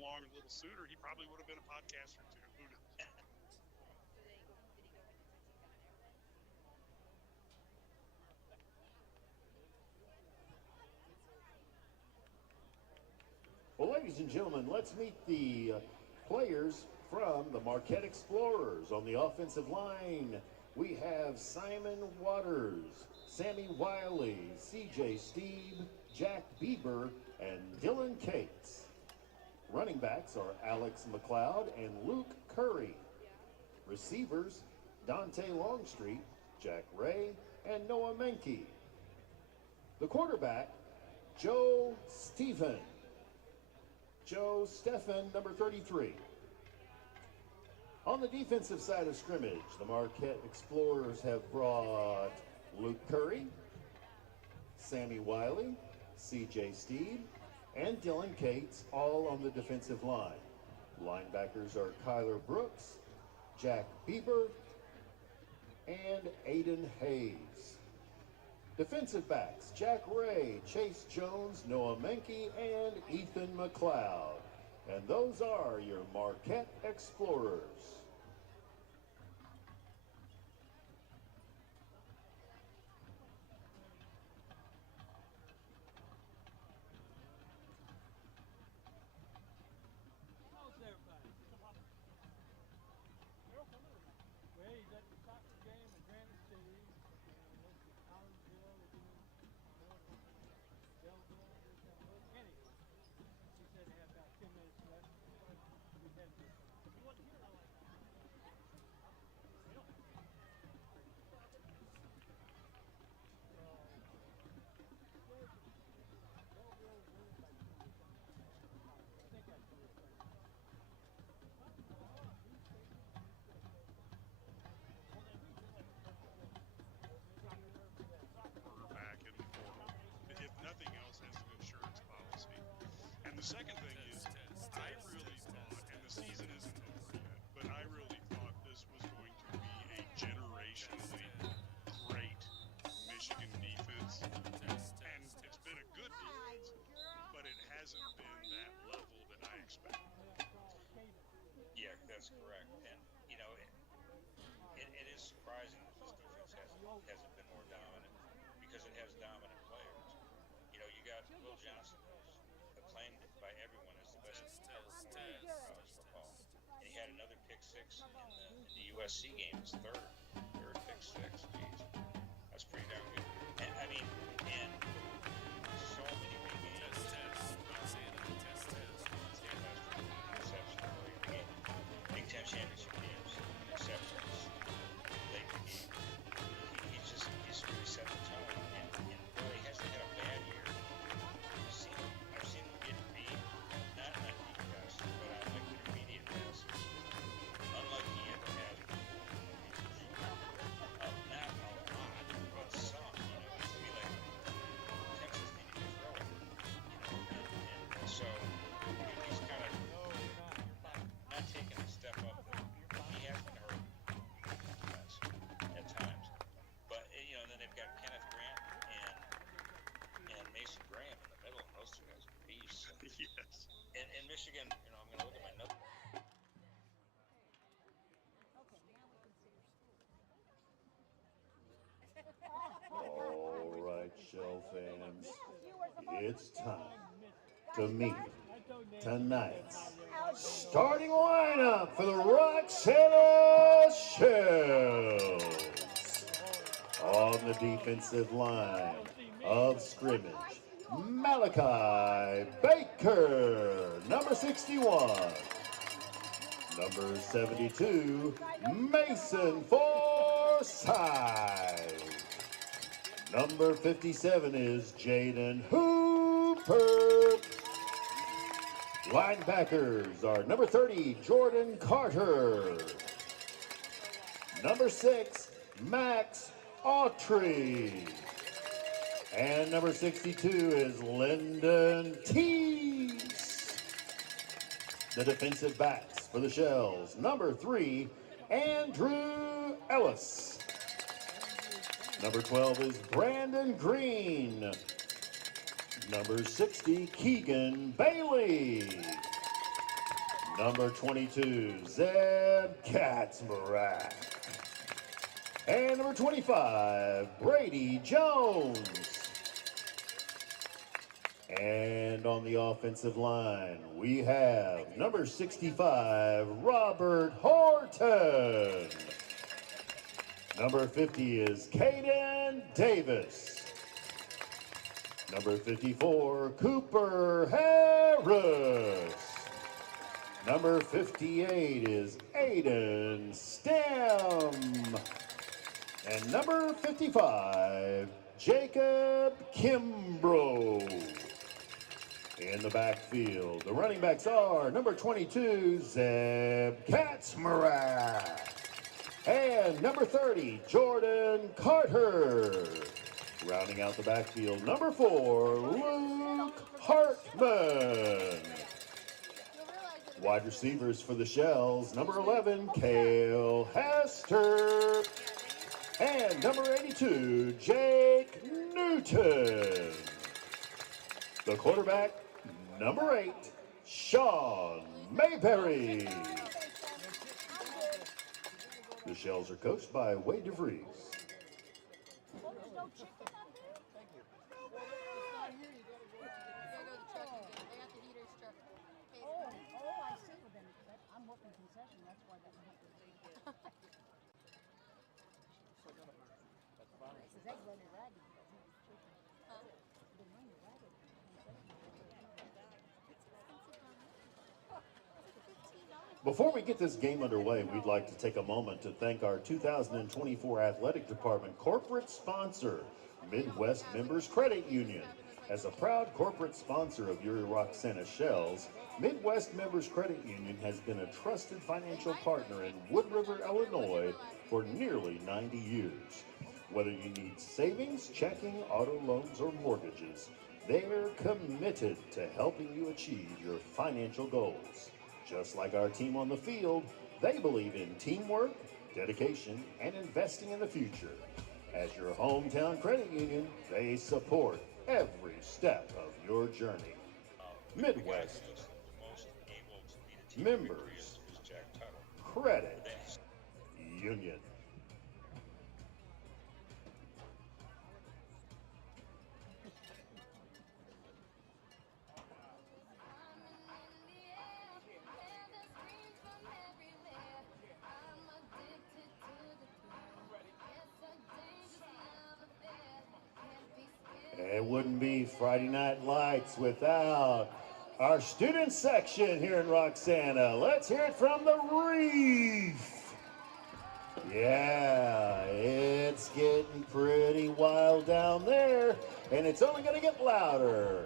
along a little sooner, he probably would have been a podcaster too. Who knows? Well, ladies and gentlemen, let's meet the players from the Marquette Explorers. On the offensive line, we have Simon Waters, Sammy Wiley, CJ Steeb, Jack Bieber, and Dylan Cates. Running backs are Alex McLeod and Luke Curry. Receivers, Dante Longstreet, Jack Ray, and Noah Menke. The quarterback, Joe Stephen, number 33. On the defensive side of scrimmage, the Marquette Explorers have brought Luke Curry, Sammy Wiley, CJ Steeb, and Dylan Cates, all on the defensive line. Linebackers are Kyler Brooks, Jack Bieber, and Aiden Hayes. Defensive backs, Jack Ray, Chase Jones, Noah Menke, and Ethan McLeod. And those are your Marquette Explorers. How's everybody? Well, he's at the soccer game in Granite City. Anyway, he said they have about 10 minutes left. We had to. You wasn't here, I like Back in the portal, if nothing else, has an insurance policy. And the second thing is, I really thought, and the season isn't over yet, but I really thought this was going to be a generationally great Michigan defense. And it's been a good defense, but it hasn't been that level that I expected. Yeah, that's correct. And, you know, it is surprising that this defense hasn't been more dominant because it has dominant players. You know, you got Will Johnson, who's acclaimed by everyone as the best ever quarterback in college football. And he had another pick six in the USC game, his third pick six. Jeez, that's pretty darn good. And I mean, and so many big games. Big Ten championship games, interceptions, late in the game. He's really set the tone, and really hasn't had a bad year. I've seen him get beat, not deep passes, but on like intermediate passes, unlike he ever had. Not a lot, but some. You know, it used to be like Texas didn't even throw it. You know, and so he's kind of not taking a step up. He has been hurt at times. But, you know, and then they've got Kenneth Grant and Mason Graham in the middle, and those two guys are beasts. Yes. And Michigan, you know, I'm going to look at my notes. All right, Shell fans, it's time to meet tonight's starting lineup for the Roxana Shells. On the defensive line of scrimmage, Malachi Baker, number 61. Number 72, Mason Forsythe. Number 57 is Jaden Hooper. Linebackers are number 30, Jordan Carter. Number 6, Max Autry. And number 62 is Lyndon Teese. The defensive backs for the Shells, number 3, Andrew Ellis. Number 12 is Brandon Green. Number 60, Keegan Bailey. Number 22, Zeb Katzmarak. And number 25, Brady Jones. And on the offensive line, we have number 65, Robert Horton. Number 50 is Caden Davis. Number 54, Cooper Harris. Number 58 is Aiden Stem. And number 55, Jacob Kimbrough. In the backfield, the running backs are number 22, Zeb Katzmarak. And number 30, Jordan Carter. Rounding out the backfield, number 4, Luke Hartman. Wide receivers for the Shells, number 11, Cale Hester. And number 82, Jake Newton. The quarterback, number 8, Sean Mayberry. The Shells are coached by Wade DeVries. Before we get this game underway, we'd like to take a moment to thank our 2024 Athletic Department corporate sponsor, Midwest Members Credit Union. As a proud corporate sponsor of your Roxana Shells, Midwest Members Credit Union has been a trusted financial partner in Wood River, Illinois for nearly 90 years. Whether you need savings, checking, auto loans, or mortgages, they're committed to helping you achieve your financial goals. Just like our team on the field, they believe in teamwork, dedication, and investing in the future. As your hometown credit union, they support every step of your journey. Midwest Members Credit Union. It wouldn't be Friday Night Lights without our student section here in Roxana. Let's hear it from the Reef. Yeah, it's getting pretty wild down there, and it's only going to get louder.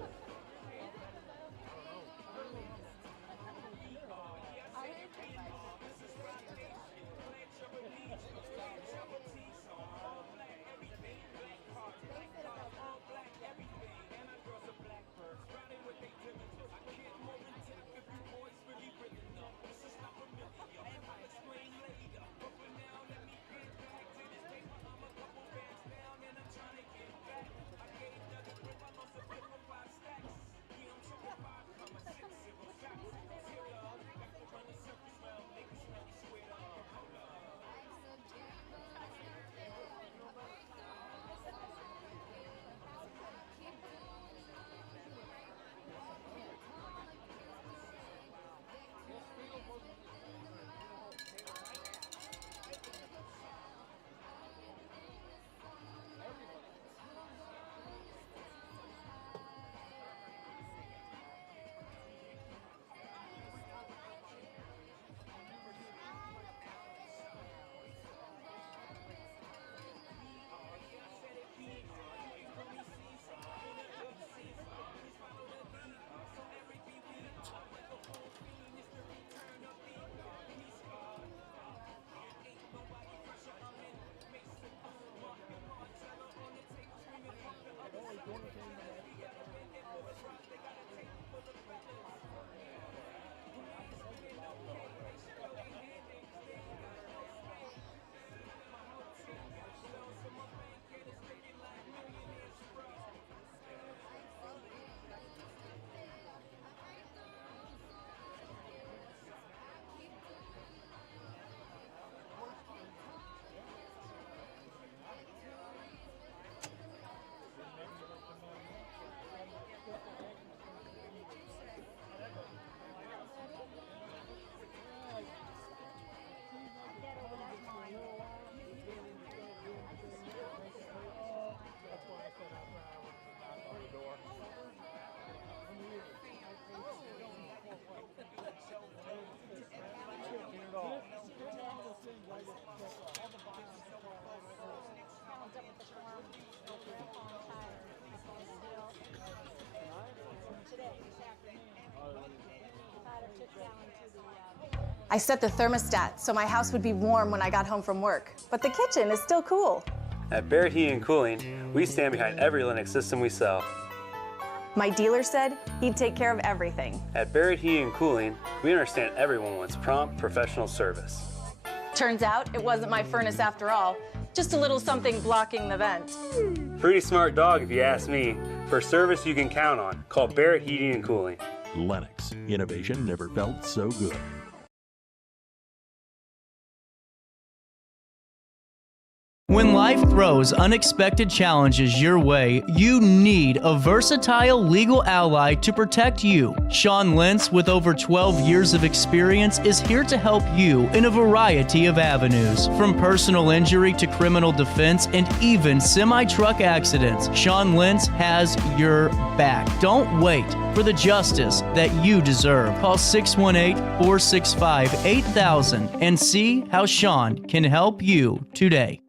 I set the thermostat so my house would be warm when I got home from work, but the kitchen is still cool. At Barrett Heating and Cooling, we stand behind every Linux system we sell. My dealer said he'd take care of everything. At Barrett Heating and Cooling, we understand everyone wants prompt, professional service. Turns out it wasn't my furnace after all, just a little something blocking the vent. Pretty smart dog if you ask me. For service you can count on, call Barrett Heating and Cooling. Lennox. Innovation never felt so good. When life throws unexpected challenges your way, you need a versatile legal ally to protect you. Sean Lentz, with over 12 years of experience, is here to help you in a variety of avenues. From personal injury to criminal defense and even semi-truck accidents, Sean Lentz has your back. Don't wait for the justice that you deserve. Call 618-465-8000 and see how Sean can help you today.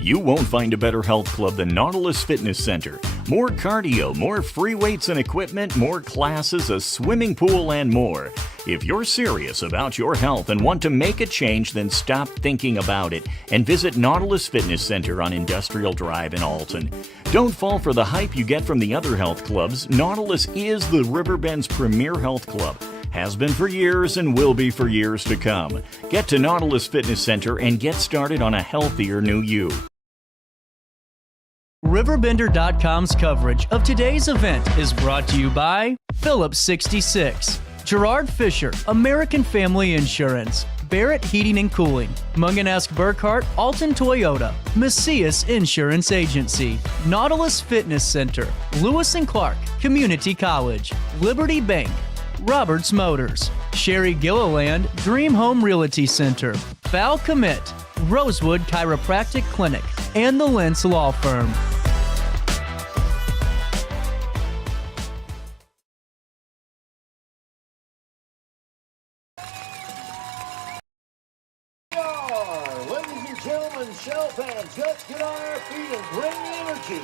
You won't find a better health club than Nautilus Fitness Center. More cardio, more free weights and equipment, more classes, a swimming pool, and more. If you're serious about your health and want to make a change, then stop thinking about it and visit Nautilus Fitness Center on Industrial Drive in Alton. Don't fall for the hype you get from the other health clubs. Nautilus is the Riverbend's premier health club. Has been for years and will be for years to come. Get to Nautilus Fitness Center and get started on a healthier new you. RiverBender.com's coverage of today's event is brought to you by Phillips 66, Gerard Fisher, American Family Insurance, Barrett Heating and Cooling, Munganesc Burkhart, Alton Toyota, Macias Insurance Agency, Nautilus Fitness Center, Lewis and Clark Community College, Liberty Bank, Roberts Motors, Sherry Gilliland Dream Home Realty Center, Val Commit, Rosewood Chiropractic Clinic, and the Lentz Law Firm. Ladies and gentlemen, Shell fans, let's get on our feet and bring the energy.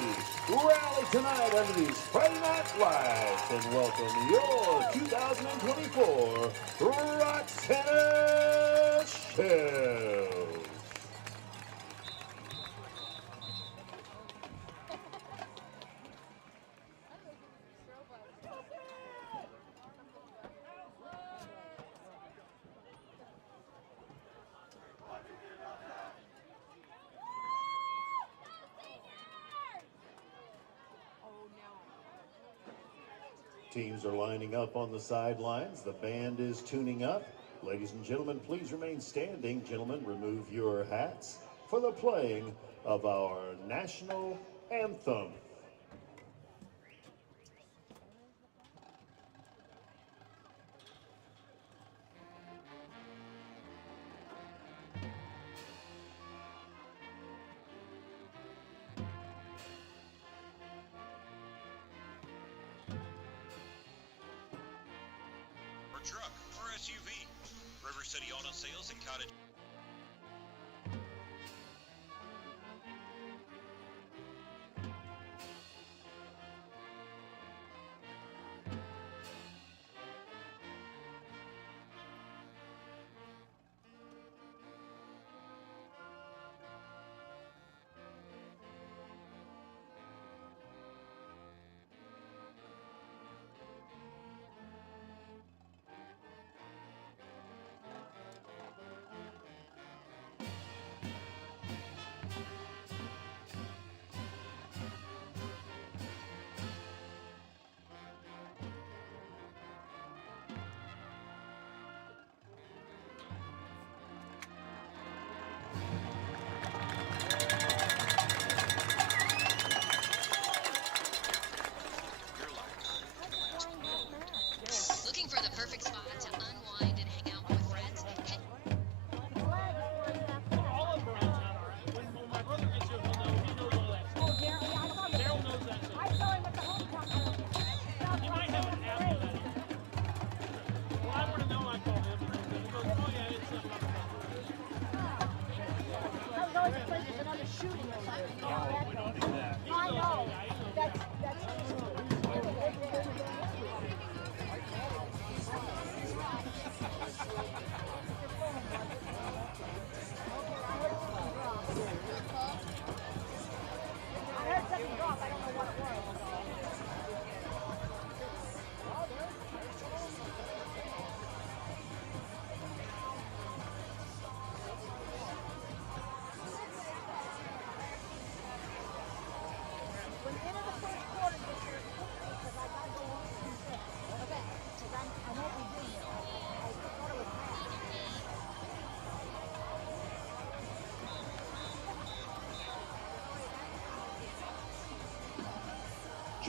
Rally tonight under these Friday night lights and welcome your 2024 Roxana Show. Teams are lining up on the sidelines. The band is tuning up. Ladies and gentlemen, please remain standing. Gentlemen, remove your hats for the playing of our national anthem. Truck or SUV. River City Auto Sales and Cottage.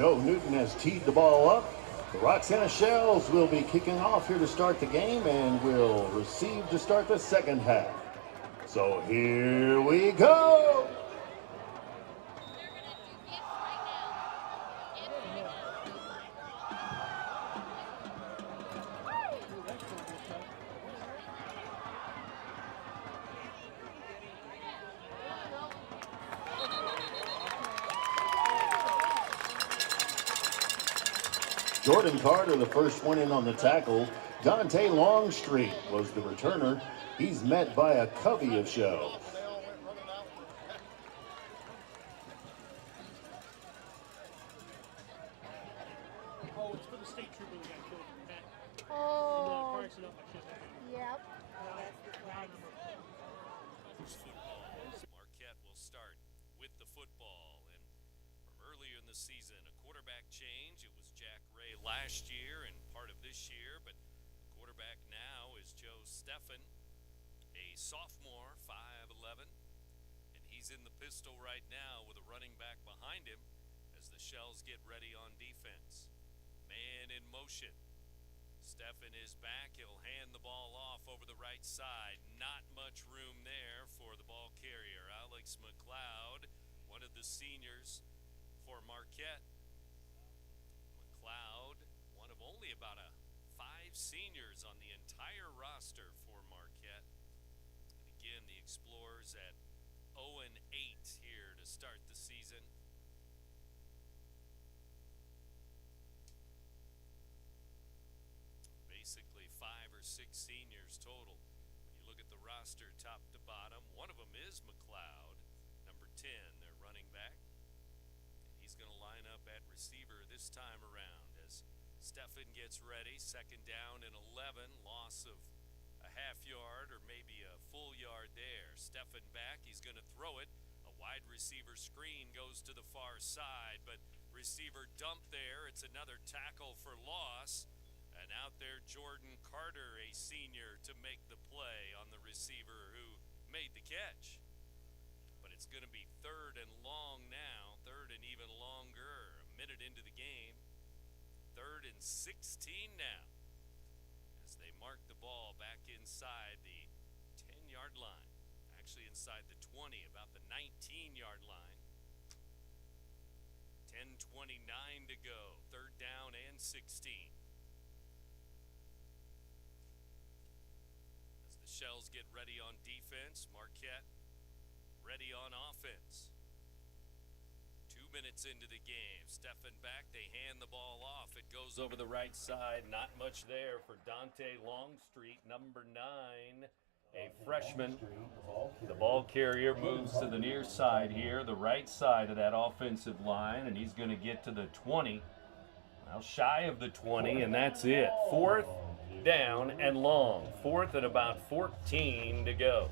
Joe Newton has teed the ball up. The Roxana Shells will be kicking off here to start the game and will receive to start the second half. So here we go. Jordan Carter, the first one in on the tackle. Dante Longstreet was the returner. He's met by a covey of shells. Oh, it's for the state trooper that got killed in that. Oh. Car accident up my shit. Yep. Marquette will start with the football. And from earlier in the season, a quarterback change. It was Jack Ray last year and part of this year, but the quarterback now is Joe Steffen, a sophomore, 5'11", and he's in the pistol right now with a running back behind him as the Shells get ready on defense. Man in motion. Steffen is back. He'll hand the ball off over the right side. Not much room there for the ball carrier, Alex McLeod, one of the seniors for Marquette. McLeod, one of only about 5 seniors on the entire roster for Marquette. And again, the Explorers at 0-8 here to start the season. Basically 5 or 6 seniors total. When you look at the roster top to bottom, one of them is McLeod, number 10, their running back. And he's going to line up at receiver this time around as Steffen gets ready. Second down and 11, loss of a half yard or maybe a full yard there. Steffen back, he's going to throw it. A wide receiver screen goes to the far side, but receiver dumped there. It's another tackle for loss. And out there, Jordan Carter, a senior, to make the play on the receiver who made the catch. But it's going to be third and long now, third and even longer, a minute into the game. Third and 16 now as they mark the ball back inside the 10-yard line. Actually inside the 20, about the 19-yard line. 10:29 to go, third down and 16. Shells get ready on defense. Marquette ready on offense. 2 minutes into the game. Steffen back. They hand the ball off. It goes over the right side. Not much there for Dante Longstreet, number 9, a freshman. The ball carrier moves to the near side here, the right side of that offensive line, and he's going to get to the 20. Well, shy of the 20, and that's it. Fourth down and long. Fourth and about 14 to go.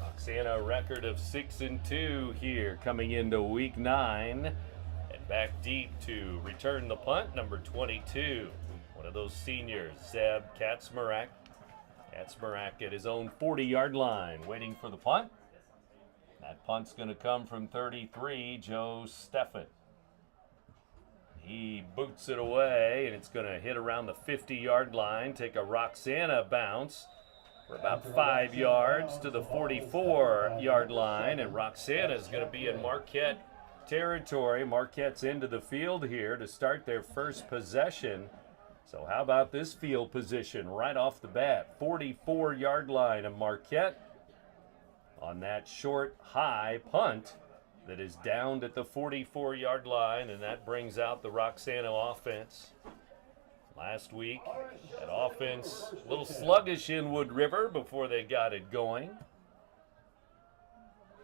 Roxana, a record of 6-2 here coming into week 9. And back deep to return the punt, number 22. One of those seniors, Zeb Katzmarak. Katzmarak at his own 40-yard line, waiting for the punt. That punt's going to come from 33, Joe Steffen. He boots it away, and it's going to hit around the 50-yard line, take a Roxana bounce for about 5 yards to the 44-yard line, and Roxana is going to be in Marquette territory. Marquette's into the field here to start their first possession. So how about this field position right off the bat? 44-yard line of Marquette on that short, high punt that is downed at the 44-yard line, and that brings out the Roxana offense. Last week, that offense a little sluggish in Wood River before they got it going.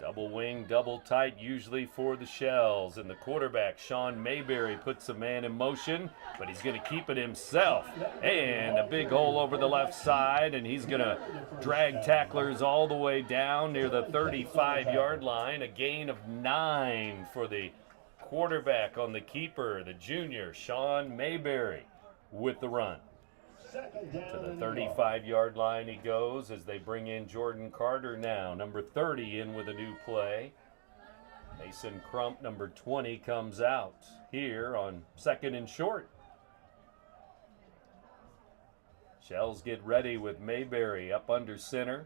Double wing, double tight usually for the Shells, and the quarterback, Sean Mayberry, puts a man in motion, but he's going to keep it himself. And a big hole over the left side, and he's going to drag tacklers all the way down near the 35-yard line. A gain of 9 for the quarterback on the keeper, the junior, Sean Mayberry, with the run. To the 35-yard line he goes as they bring in Jordan Carter now, number 30, in with a new play. Mason Crump, number 20, comes out here on 2nd and short. Shells get ready with Mayberry up under center.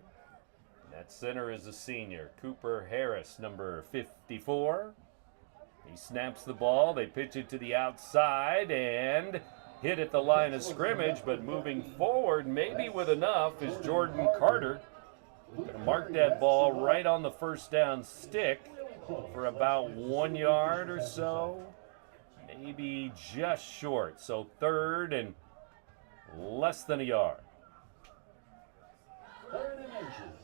That center is a senior, Cooper Harris, number 54. He snaps the ball. They pitch it to the outside and hit at the line of scrimmage, but moving forward, maybe with enough, is Jordan Carter. Gonna mark that ball right on the first down stick for about 1 yard or so, maybe just short. So 3rd and less than a yard. 3rd and inches.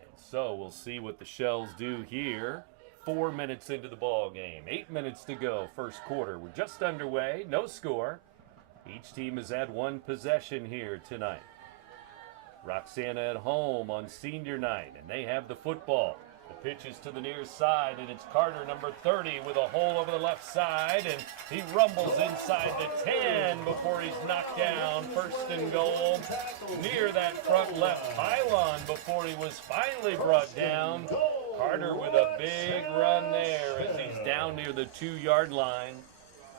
And so we'll see what the Shells do here. 4 minutes into the ball game, 8 minutes to go, first quarter. We're just underway, no score. Each team has had one possession here tonight. Roxana at home on senior night, and they have the football. The pitch is to the near side, and it's Carter, number 30, with a hole over the left side, and he rumbles inside the 10 before he's knocked down. 1st and goal, near that front left pylon before he was finally brought down. Carter with a big run there as he's down near the 2-yard line,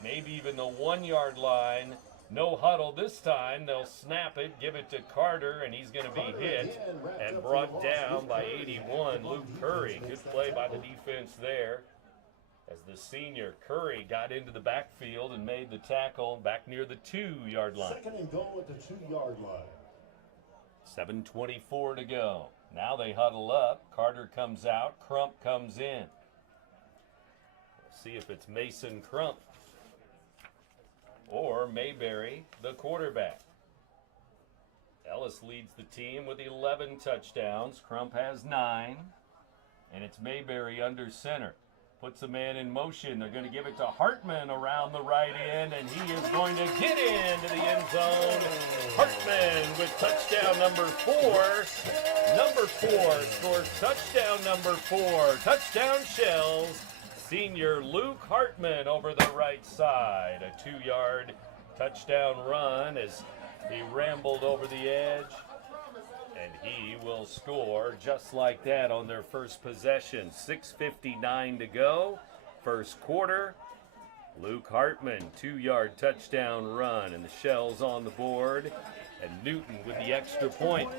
maybe even the 1-yard line. No huddle this time. They'll snap it, give it to Carter, and he's going to be hit and brought down by 81, Luke Curry. Good play by the defense there as the senior Curry got into the backfield and made the tackle back near the 2-yard line. 2nd and goal at the 2-yard line. 7:24 to go. Now they huddle up. Carter comes out. Crump comes in. We'll see if it's Mason Crump or Mayberry, the quarterback. Ellis leads the team with 11 touchdowns. Crump has 9. And it's Mayberry under center. Puts a man in motion. They're going to give it to Hartman around the right end, and he is going to get into the end zone. Hartman with touchdown number 4. Number 4 scores touchdown number 4. Touchdown Shells. Senior Luke Hartman over the right side. A 2-yard touchdown run as he rambled over the edge. And he will score just like that on their first possession. 6:59 to go. First quarter. Luke Hartman, 2-yard touchdown run. And the Shells on the board. And Newton with the extra point.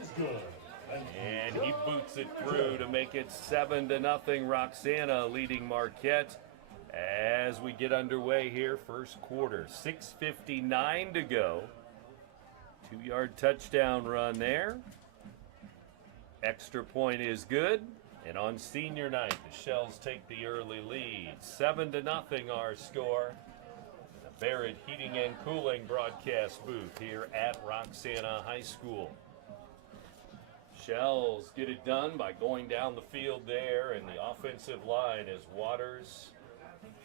And he boots it through to make it 7-0. Roxana leading Marquette as we get underway here. First quarter, 6:59 to go. 2-yard touchdown run there. Extra point is good. And on senior night, the Shells take the early lead. 7-0 our score. The Barrett Heating and Cooling broadcast booth here at Roxana High School. Shells get it done by going down the field there, and the offensive line is Waters.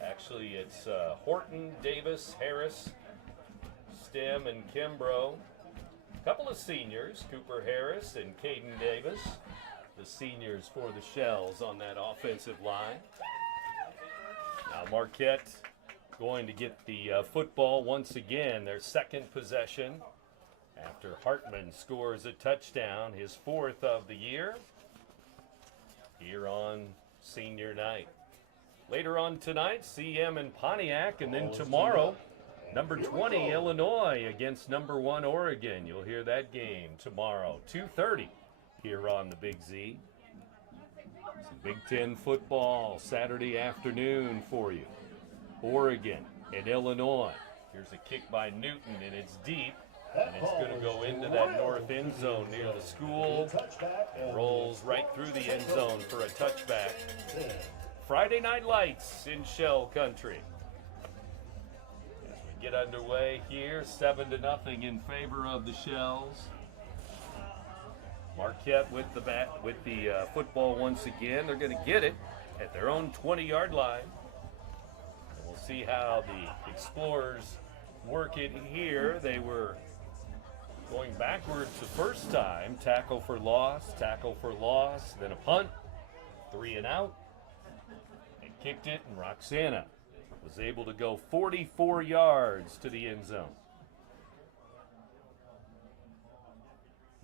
Actually, it's Horton, Davis, Harris, Stem, and Kimbrough. A couple of seniors, Cooper Harris and Caden Davis, the seniors for the Shells on that offensive line. Now Marquette going to get the football once again, their second possession. After Hartman scores a touchdown, his 4th of the year, here on senior night. Later on tonight, CM and Pontiac, and then tomorrow, number 20, Illinois against number 1, Oregon. You'll hear that game tomorrow, 2:30, here on the Big Z. Some Big Ten football Saturday afternoon for you. Oregon and Illinois. Here's a kick by Newton, and it's deep. And it's going to go into that north end zone near the school. And rolls right through the end zone for a touchback. Friday Night Lights in Shell Country. As we get underway here, 7-0 in favor of the Shells. Marquette with the football once again. They're going to get it at their own 20-yard line. And we'll see how the Explorers work it here. They were going backwards the first time. Tackle for loss, then a punt, 3 and out. They kicked it, and Roxana was able to go 44 yards to the end zone.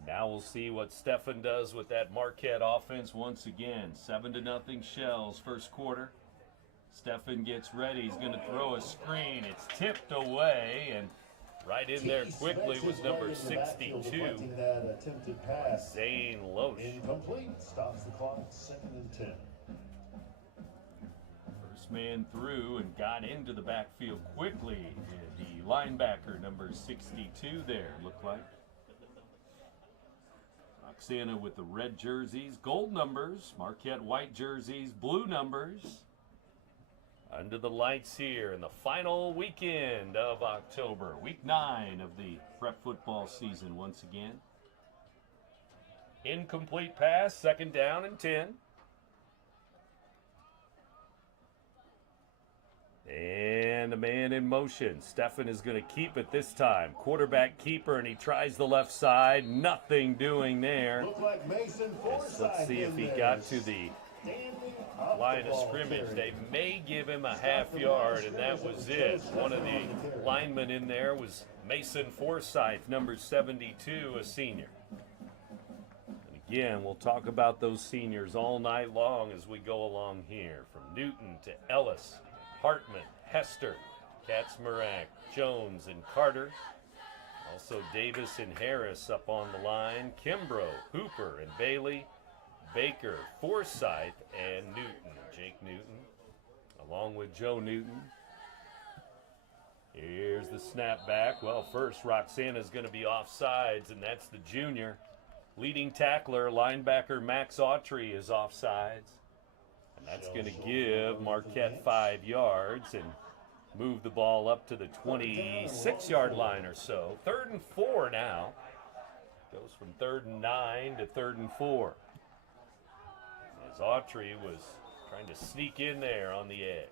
Now we'll see what Stefan does with that Marquette offense once again. 7-0 Shells first quarter. Stefan gets ready. He's going to throw a screen. It's tipped away, and right in there quickly was number 62, Zane Loesch. Incomplete. Stops the clock. 2nd and 10. First man through and got into the backfield quickly. The linebacker, number 62 there, looked like. Roxana with the red jerseys, gold numbers, Marquette white jerseys, blue numbers. Under the lights here in the final weekend of October, week 9 of the prep football season once again. Incomplete pass, 2nd down and 10. And a man in motion. Stefan is going to keep it this time. Quarterback keeper, and he tries the left side. Nothing doing there. Like Mason Let's see if he got to the line of scrimmage. They may give him a half yard, and that was it. One of the linemen in there was Mason Forsyth, number 72, a senior. And again, we'll talk about those seniors all night long as we go along here. From Newton to Ellis, Hartman, Hester, Katzmarak, Jones, and Carter. Also Davis and Harris up on the line. Kimbrough, Hooper, and Bailey. Baker, Forsyth, and Newton. Jake Newton, along with Joe Newton. Here's the snap back. Well, first, Roxana's going to be offsides, and that's the junior. Leading tackler, linebacker Max Autry, is offsides. And that's going to give Marquette 5 yards and move the ball up to the 26-yard line or so. 3rd and 4 now. Goes from 3rd and 9 to 3rd and 4. As Autry was trying to sneak in there on the edge.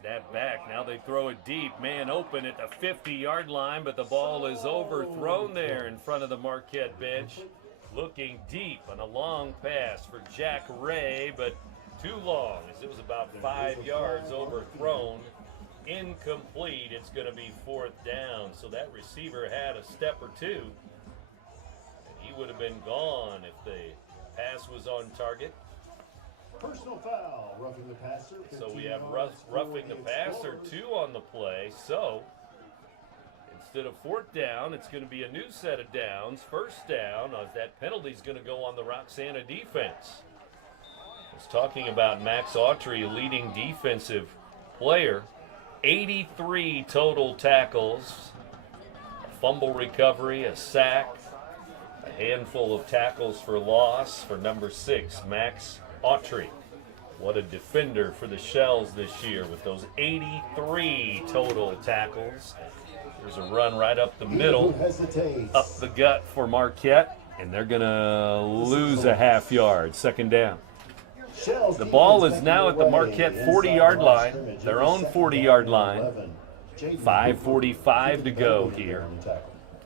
Snap back. Now they throw it deep. Man open at the 50-yard line, but the ball is overthrown there in front of the Marquette bench. Looking deep on a long pass for Jack Ray, but too long as it was about 5 yards overthrown. Incomplete. It's going to be 4th down. So that receiver had a step or two. And he would have been gone if the pass was on target. Personal foul, roughing the passer. So we have roughing the passer 2 on the play. So instead of 4th down, it's going to be a new set of downs. 1st down, as that penalty is going to go on the Roxana defense. I was talking about Max Autry, leading defensive player. 83 total tackles, a fumble recovery, a sack, a handful of tackles for loss for number 6, Max Autry. What a defender for the Shells this year with those 83 total tackles. There's a run right up the middle, up the gut for Marquette, and they're going to lose a half yard, 2nd down. The ball is now at the Marquette 40-yard line, their own 40-yard line. 5:45 to go here.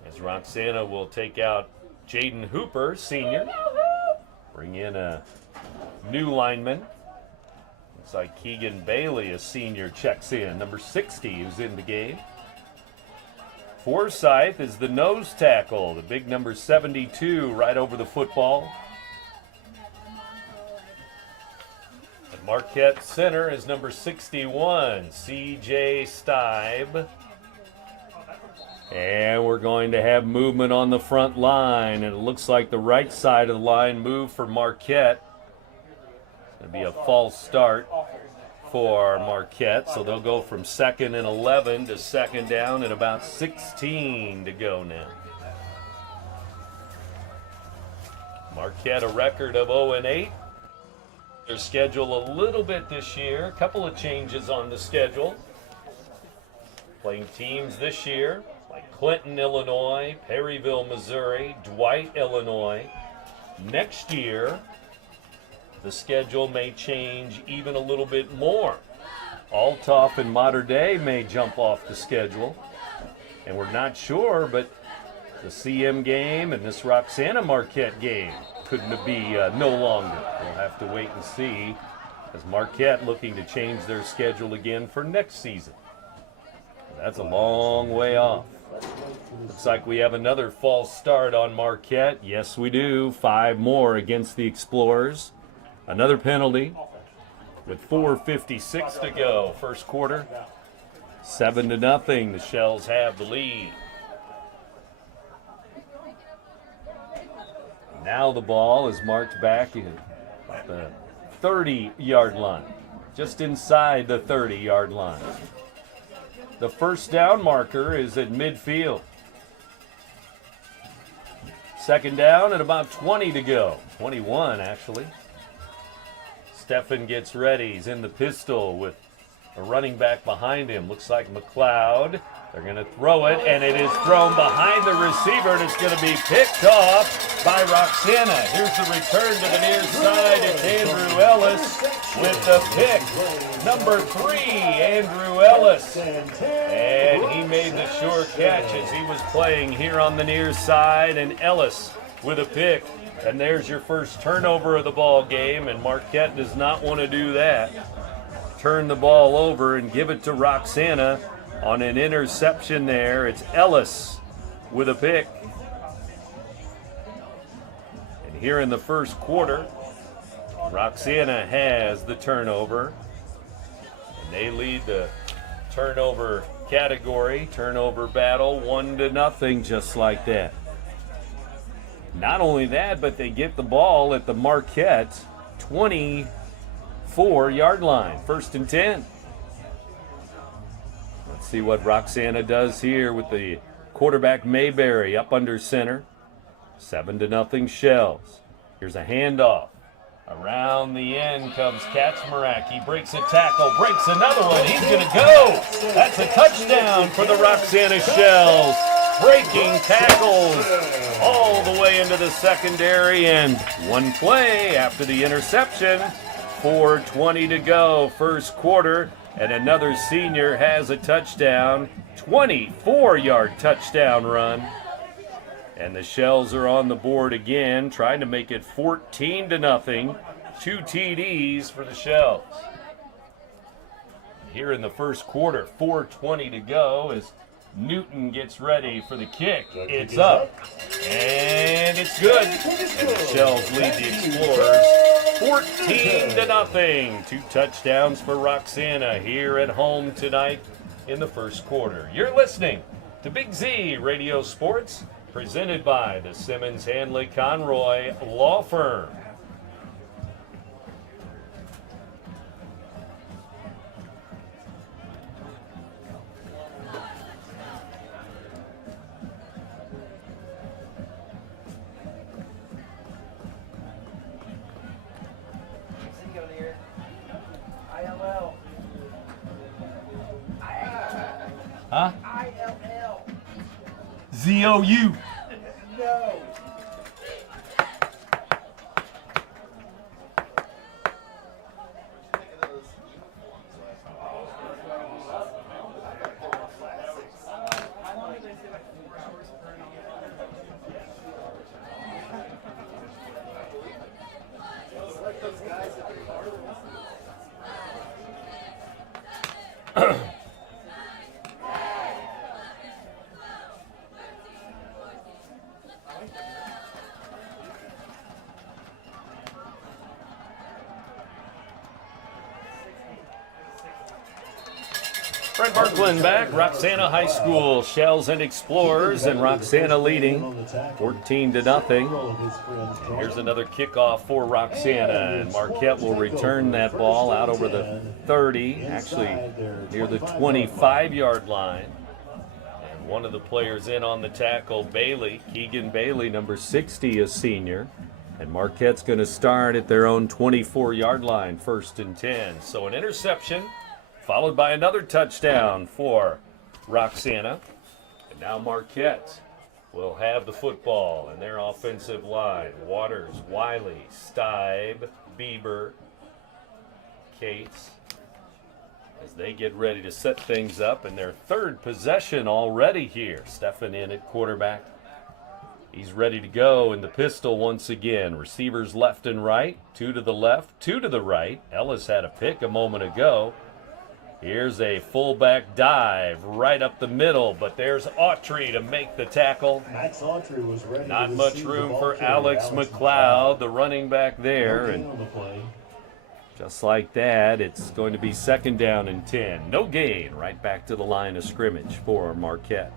As Roxana will take out Jaden Hooper, senior. Bring in a new lineman. Looks like Keegan Bailey, a senior, checks in. Number 60, who's in the game. Forsyth is the nose tackle, the big number 72 right over the football. Marquette center is number 61, C.J. Stibe. And we're going to have movement on the front line, and it looks like the right side of the line moved for Marquette. It's going to be a false start for Marquette, so they'll go from 2nd and 11 to 2nd down and about 16 to go now. Marquette a record of 0-8. Their schedule a little bit this year. A couple of changes on the schedule. Playing teams this year like Clinton, Illinois, Perryville, Missouri, Dwight, Illinois. Next year, the schedule may change even a little bit more. Althoff and Mater Dei may jump off the schedule. And we're not sure, but the CM game and this Roxana Marquette game couldn't be no longer. We'll have to wait and see as Marquette looking to change their schedule again for next season. That's a long way off. Looks like we have another false start on Marquette. Yes, we do. 5 more against the Explorers. Another penalty with 4:56 to go. First quarter, 7-0. The Shells have the lead. Now the ball is marked back in the 30-yard line, just inside the 30-yard line. The first down marker is at midfield. Second down and about 20 to go. 21, actually. Stephan gets ready. He's in the pistol with a running back behind him. Looks like McLeod. They're going to throw it, and it is thrown behind the receiver, and it's going to be picked off by Roxana. Here's the return to the near side. It's Andrew Ellis with the pick. Number 3, Andrew Ellis. And he made the sure catch as he was playing here on the near side, and Ellis with a pick. And there's your first turnover of the ball game, and Marquette does not want to do that. Turn the ball over and give it to Roxana on an interception there. It's Ellis with a pick. And here in the first quarter, Roxana has the turnover. And they lead the turnover category, turnover battle, 1-0, just like that. Not only that, but they get the ball at the Marquette 24-yard line, 1st and 10. Let's see what Roxana does here with the quarterback Mayberry up under center. 7-0 Shells. Here's a handoff. Around the end comes Kaczmarek. He breaks a tackle, breaks another one. He's going to go. That's a touchdown for the Roxana Shells. Breaking tackles all the way into the secondary, and one play after the interception. 4:20 to go, first quarter, and another senior has a touchdown. 24-yard touchdown run. And the Shells are on the board again, trying to make it 14-0. 2 TDs for the Shells. Here in the first quarter, 4:20 to go as Newton gets ready for the kick. It's up, and it's good. And the Shells lead the Explorers 14-0. 2 touchdowns for Roxana here at home tonight in the first quarter. You're listening to Big Z Radio Sports, presented by the Simmons Hanley Conroy Law Firm. Huh? ILL. ZOU. No. Fred Berkland back. Roxana High School, Shells and Explorers, and Roxana leading 14-0. And here's another kickoff for Roxana, and Marquette will return that ball out over the 30, actually near the 25-yard line. And one of the players in on the tackle, Bailey, Keegan Bailey, number 60, a senior. And Marquette's going to start at their own 24-yard line, 1st and 10. So an interception, followed by another touchdown for Roxana. And now Marquette will have the football and their offensive line. Waters, Wiley, Stibe, Bieber, Cates, as they get ready to set things up in their 3rd possession already here. Stephan in at quarterback. He's ready to go in the pistol once again. Receivers left and right, 2 to the left, 2 to the right. Ellis had a pick a moment ago. Here's a fullback dive right up the middle, but there's Autry to make the tackle. Max Autry was ready. Not much room for Alex McLeod, the running back there. And just like that, it's going to be 2nd down and 10. No gain, right back to the line of scrimmage for Marquette.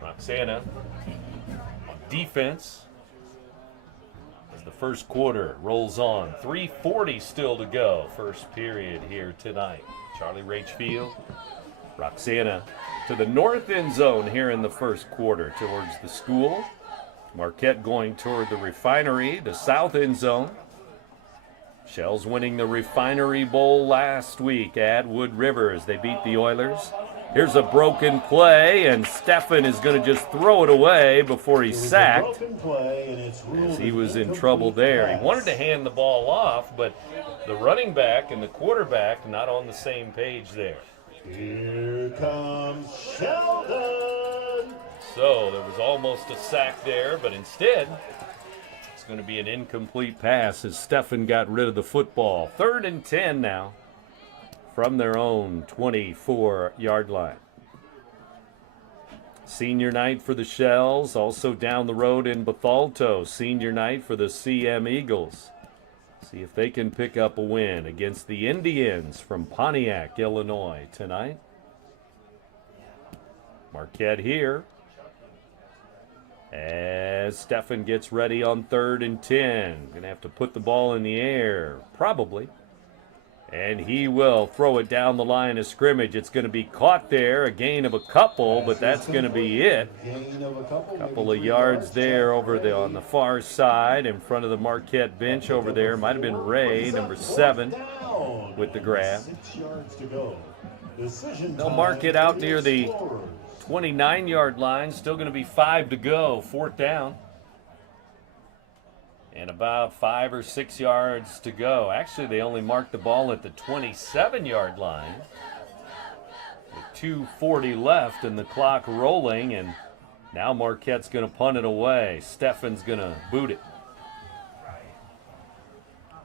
Roxana on defense. The first quarter rolls on. 3:40 still to go. First period here tonight. Charlie Rachfield, Roxana to the north end zone here in the first quarter towards the school. Marquette going toward the Refinery, the south end zone. Shells winning the Refinery Bowl last week at Wood River as they beat the Oilers. Here's a broken play, and Stefan is going to just throw it away before he's sacked. As he was in trouble there. He wanted to hand the ball off, but the running back and the quarterback not on the same page there. Here comes Sheldon. So there was almost a sack there, but instead it's going to be an incomplete pass as Stefan got rid of the football. 3rd and 10 now from their own 24-yard line. Senior night for the Shells, also down the road in Bethalto. Senior night for the CM Eagles. See if they can pick up a win against the Indians from Pontiac, Illinois tonight. Marquette here as Stefan gets ready on 3rd and 10. Going to have to put the ball in the air, probably. And he will throw it down the line of scrimmage. It's going to be caught there, a gain of a couple, but that's going to be it. A couple of yards there over on the far side in front of the Marquette bench over there. Might have been Ray, number 7, with the grab. They'll mark it out near the 29-yard line. Still going to be 5 to go, 4th down. And about 5 or 6 yards to go. Actually, they only marked the ball at the 27-yard line. With 2:40 left and the clock rolling, and now Marquette's going to punt it away. Stefan's going to boot it.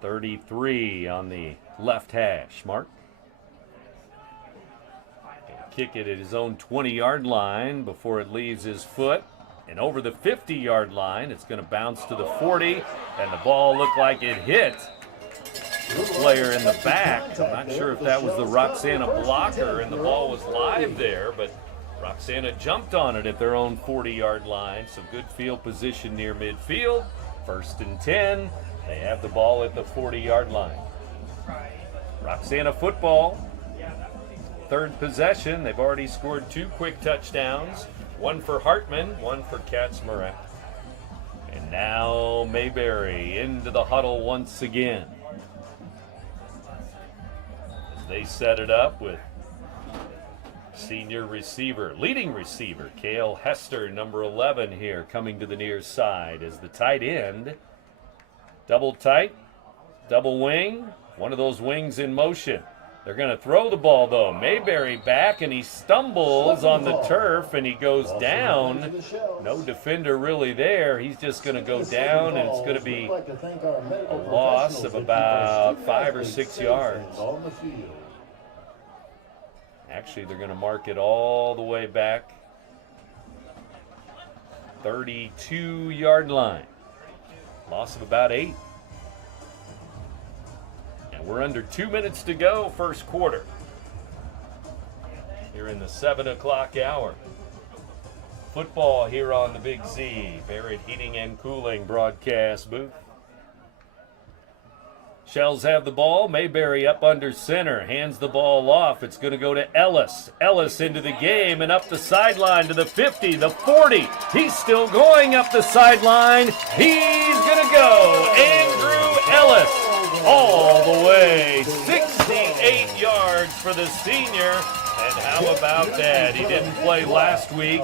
33 on the left hash. Mark. He'll kick it at his own 20-yard line before it leaves his foot. And over the 50-yard line, it's going to bounce to the 40, and the ball looked like it hit the player in the back. I'm not sure if that was the Roxana blocker and the ball was live there, but Roxana jumped on it at their own 40-yard line. So good field position near midfield. 1st and 10. They have the ball at the 40-yard line. Roxana football. 3rd possession. They've already scored 2 quick touchdowns. One for Hartman, one for Katzmarak. And now Mayberry into the huddle once again. As they set it up with senior receiver, leading receiver, Cale Hester, number 11 here, coming to the near side as the tight end. Double tight, double wing, one of those wings in motion. They're going to throw the ball, though. Mayberry back, and he stumbles on the turf, and he goes down. No defender really there. He's just going to go down, and it's going to be a loss of about 5 or 6 yards. Actually, they're going to mark it all the way back. 32-yard line. Loss of about 8. We're under 2 minutes to go, first quarter. Here in the 7 o'clock hour. Football here on the Big Z, Barrett Heating and Cooling broadcast booth. Shells have the ball. Mayberry up under center, hands the ball off. It's going to go to Ellis. Ellis into the game and up the sideline to the 50, the 40. He's still going up the sideline. He's going to go. Andrew Ellis. All the way, 68 yards for the senior. And how about that? He didn't play last week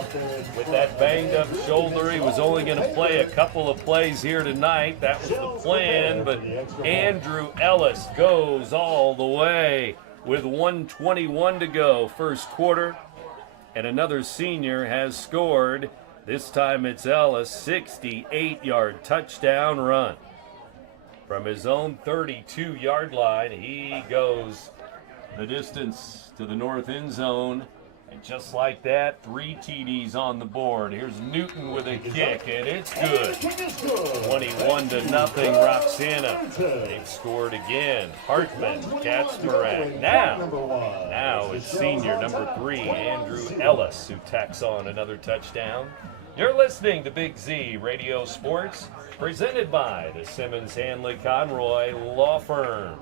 with that banged-up shoulder. He was only going to play a couple of plays here tonight. That was the plan, but Andrew Ellis goes all the way with 1:21 to go, first quarter. And another senior has scored. This time it's Ellis, 68-yard touchdown run. From his own 32-yard line, he goes the distance to the north end zone. And just like that, 3 TDs on the board. Here's Newton with a kick, and it's good. 21-0, Roxana. They've scored again. Hartman, Katzmarak. Now it's senior number 3, Andrew Ellis, who tacks on another touchdown. You're listening to Big Z Radio Sports, presented by the Simmons Hanley Conroy Law Firm.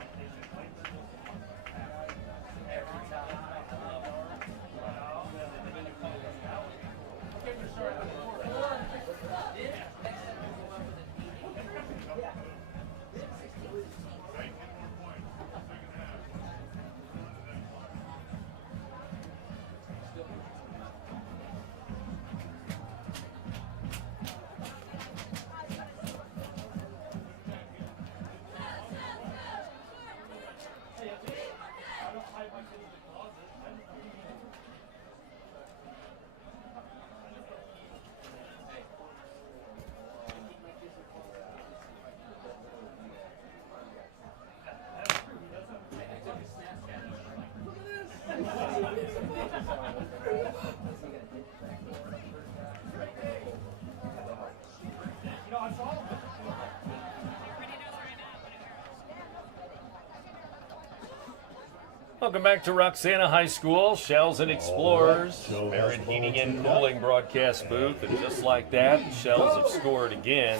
Welcome back to Roxana High School, Shells and Explorers, Barrett Heating and Cooling broadcast booth, and just like that, Shells have scored again.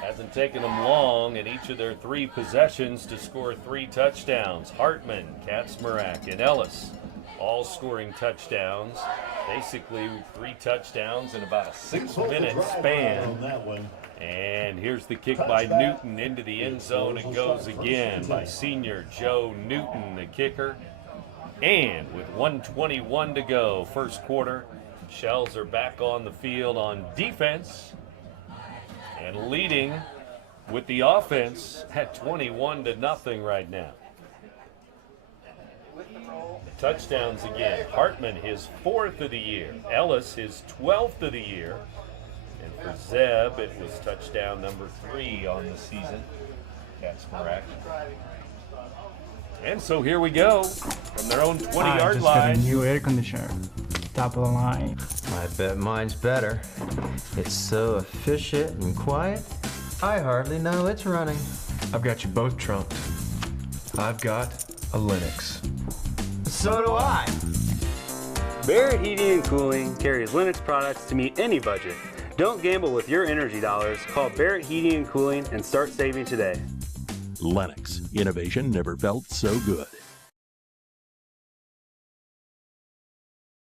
Hasn't taken them long in each of their 3 possessions to score 3 touchdowns. Hartman, Katzmarak, and Ellis all scoring touchdowns. Basically 3 touchdowns in about a 6-minute span. And here's the kick by Newton into the end zone. It goes again by senior Joe Newton, the kicker. And with 1:21 to go, first quarter, Shells are back on the field on defense and leading with the offense at 21-0 right now. Touchdowns again. Hartman, his 4th of the year. Ellis, his 12th of the year. And for Zeb, it was touchdown number 3 on the season. Katzmarak. And so here we go from their own 20-yard just line. got a new air conditioner, top of the line. I bet mine's better. It's so efficient and quiet, I hardly know it's running. I've got you both trumped. I've got a Linux. So do I. Barrett Heating and Cooling carries Linux products to meet any budget. Don't gamble with your energy dollars. Call Barrett Heating and Cooling and start saving today. Lennox. Innovation never felt so good.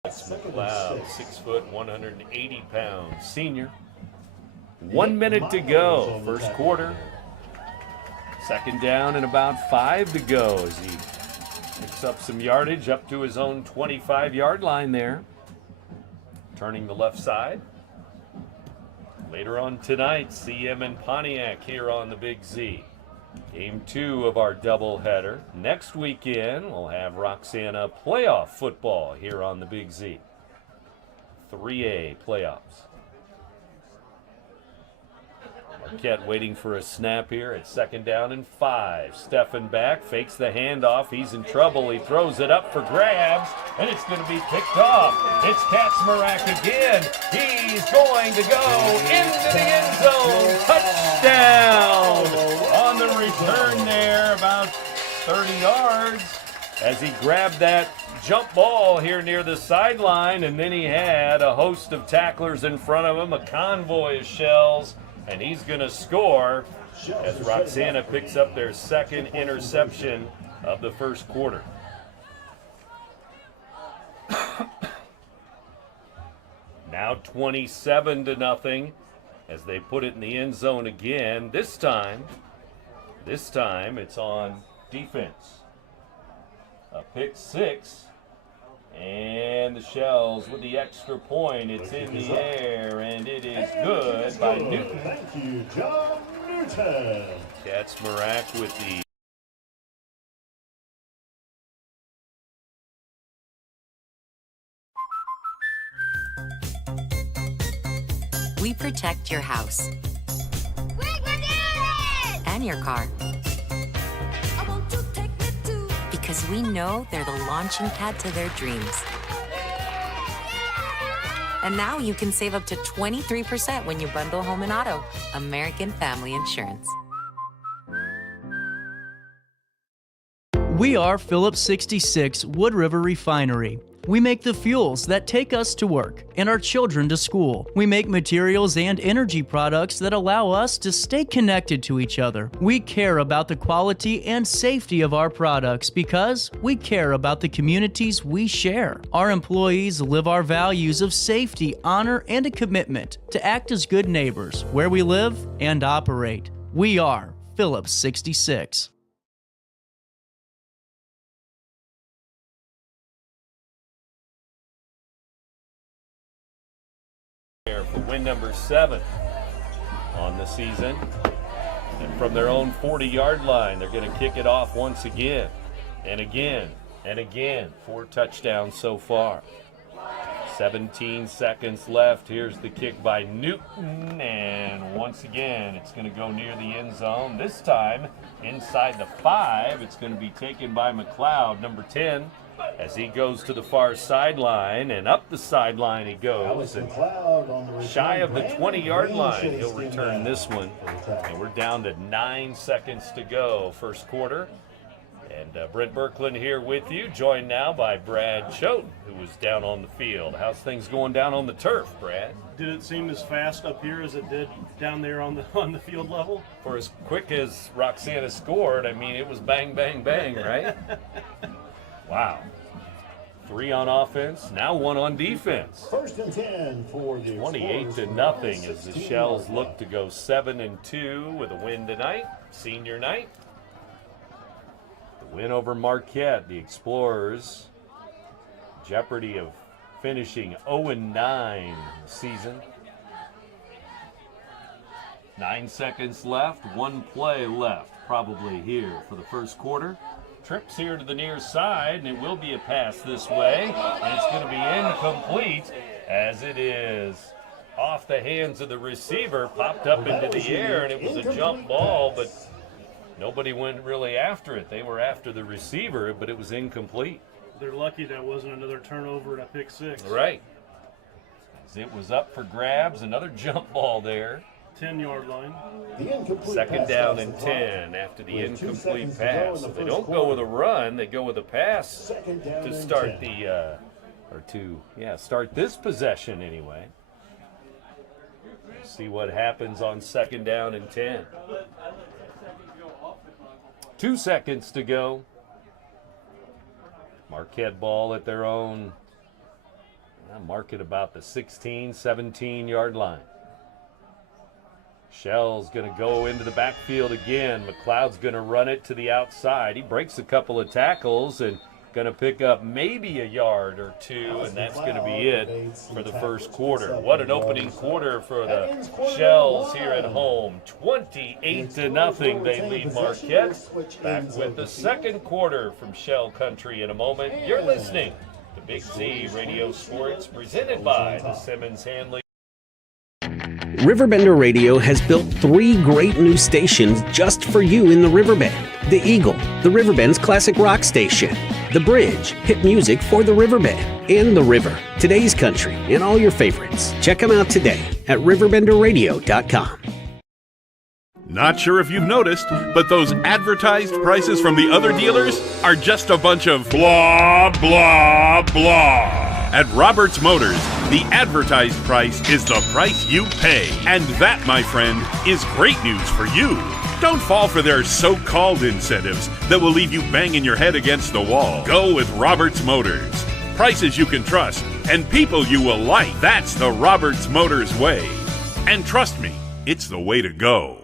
McLeod, 6 foot, 180 pounds, senior. 1 minute to go, first quarter. Second down and about 5 to go as he picks up some yardage up to his own 25-yard line there. Turning the left side. Later on tonight, CM and Pontiac here on the Big Z. Game 2 of our doubleheader. Next weekend, we'll have Roxana playoff football here on the Big Z. 3A playoffs. Marquette waiting for a snap here at second down and 5. Stephen back, fakes the handoff. He's in trouble. He throws it up for grabs, and it's going to be picked off. It's Katzmarak again. He's going to go into the end zone. Touchdown! On the return there, about 30 yards, as he grabbed that jump ball here near the sideline, and then he had a host of tacklers in front of him, a convoy of Shells, and he's going to score as Roxana picks up their second interception of the first quarter. Now 27-0 as they put it in the end zone again. This time it's on defense. A pick 6. And the Shells with the extra point. It's in the air, and it is good by Newton. Thank you, John Newton. Katzmarak with the We protect your house in your car. Because we know they're the launching pad to their dreams. And now you can save up to 23% when you bundle home and auto. American Family Insurance. We are Phillips 66 Wood River Refinery. We make the fuels that take us to work and our children to school. We make materials and energy products that allow us to stay connected to each other. We care about the quality and safety of our products because we care about the communities we share. Our employees live our values of safety, honor, and a commitment to act as good neighbors where we live and operate. We are Phillips 66. For win number 7 on the season. And from their own 40-yard line, they're going to kick it off once again and again and again. 4 touchdowns so far. 17 seconds left. Here's the kick by Newton. And once again, it's going to go near the end zone. This time, inside the 5, it's going to be taken by McLeod, number 10. As he goes to the far sideline, and up the sideline he goes, and shy of the 20-yard line, he'll return this one. And we're down to 9 seconds to go, first quarter. And Brent Birkland here with you, joined now by Brad Choate, who was down on the field. How's things going down on the turf, Brad? Did it seem as fast up here as it did down there on the field level? For as quick as Roxana scored, I mean, it was bang, bang, bang, right? Wow. 3 on offense, now 1 on defense. 1st and 10 for the 28-0 as the Shells look to go 7-2 with a win tonight, senior night. The win over Marquette, the Explorers, jeopardy of finishing 0-9 season. 9 seconds left, 1 play left probably here for the first quarter. Trips here to the near side, and it will be a pass this way, and it's going to be incomplete as it is off the hands of the receiver, popped up into the air, and it was a jump ball, but nobody went really after it. They were after the receiver, but it was incomplete. They're lucky that wasn't another turnover and a pick 6. Right. As it was up for grabs, another jump ball there. 10-yard line. Second down and 10 after the incomplete pass. So they don't go with a run, they go with a pass to start the, start this possession anyway. See what happens on 2nd down and 10. 2 seconds to go. Marquette ball at their own, Marquette about the 16, 17-yard line. Shell's going to go into the backfield again. McLeod's going to run it to the outside. He breaks a couple of tackles and going to pick up maybe a yard or 2, and that's going to be it for the first quarter. What an opening quarter for the Shells here at home. 28-0, they lead Marquette. Back with the second quarter from Shell Country in a moment. You're listening to Big Z Radio Sports, presented by the Simmons Handley. RiverBender Radio has built 3 great new stations just for you in the Riverbend. The Eagle, the Riverbend's classic rock station. The Bridge, hit music for the Riverbend. And The River, today's country, and all your favorites. Check them out today at RiverBender.com. Not sure if you've noticed, but those advertised prices from the other dealers are just a bunch of blah, blah, blah. At Roberts Motors, the advertised price is the price you pay. And that, my friend, is great news for you. Don't fall for their so-called incentives that will leave you banging your head against the wall. Go with Roberts Motors. Prices you can trust and people you will like. That's the Roberts Motors way. And trust me, it's the way to go.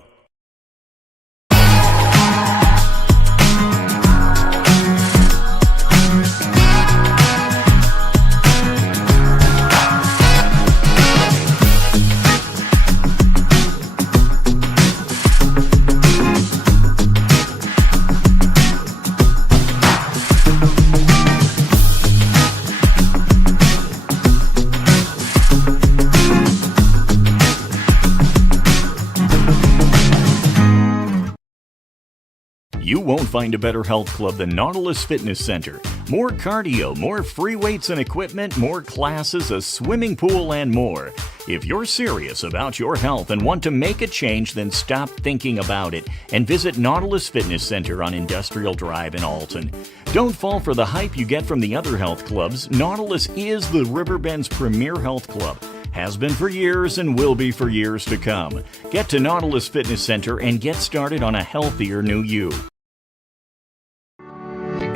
won't find a better health club than Nautilus Fitness Center. More cardio, more free weights and equipment, more classes, a swimming pool, and more. If you're serious about your health and want to make a change, then stop thinking about it and visit Nautilus Fitness Center on Industrial Drive in Alton. Don't fall for the hype you get from the other health clubs. Nautilus is the Riverbend's premier health club. Has been for years and will be for years to come. Get to Nautilus Fitness Center and get started on a healthier new you.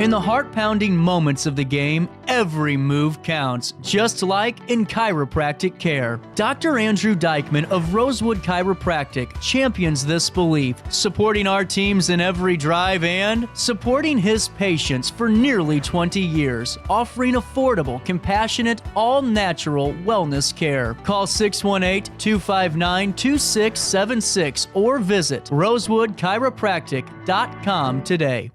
In the heart-pounding moments of the game, every move counts, just like in chiropractic care. Dr. Andrew Dykman of Rosewood Chiropractic champions this belief, supporting our teams in every drive and supporting his patients for nearly 20 years, offering affordable, compassionate, all-natural wellness care. Call 618-259-2676 or visit rosewoodchiropractic.com today.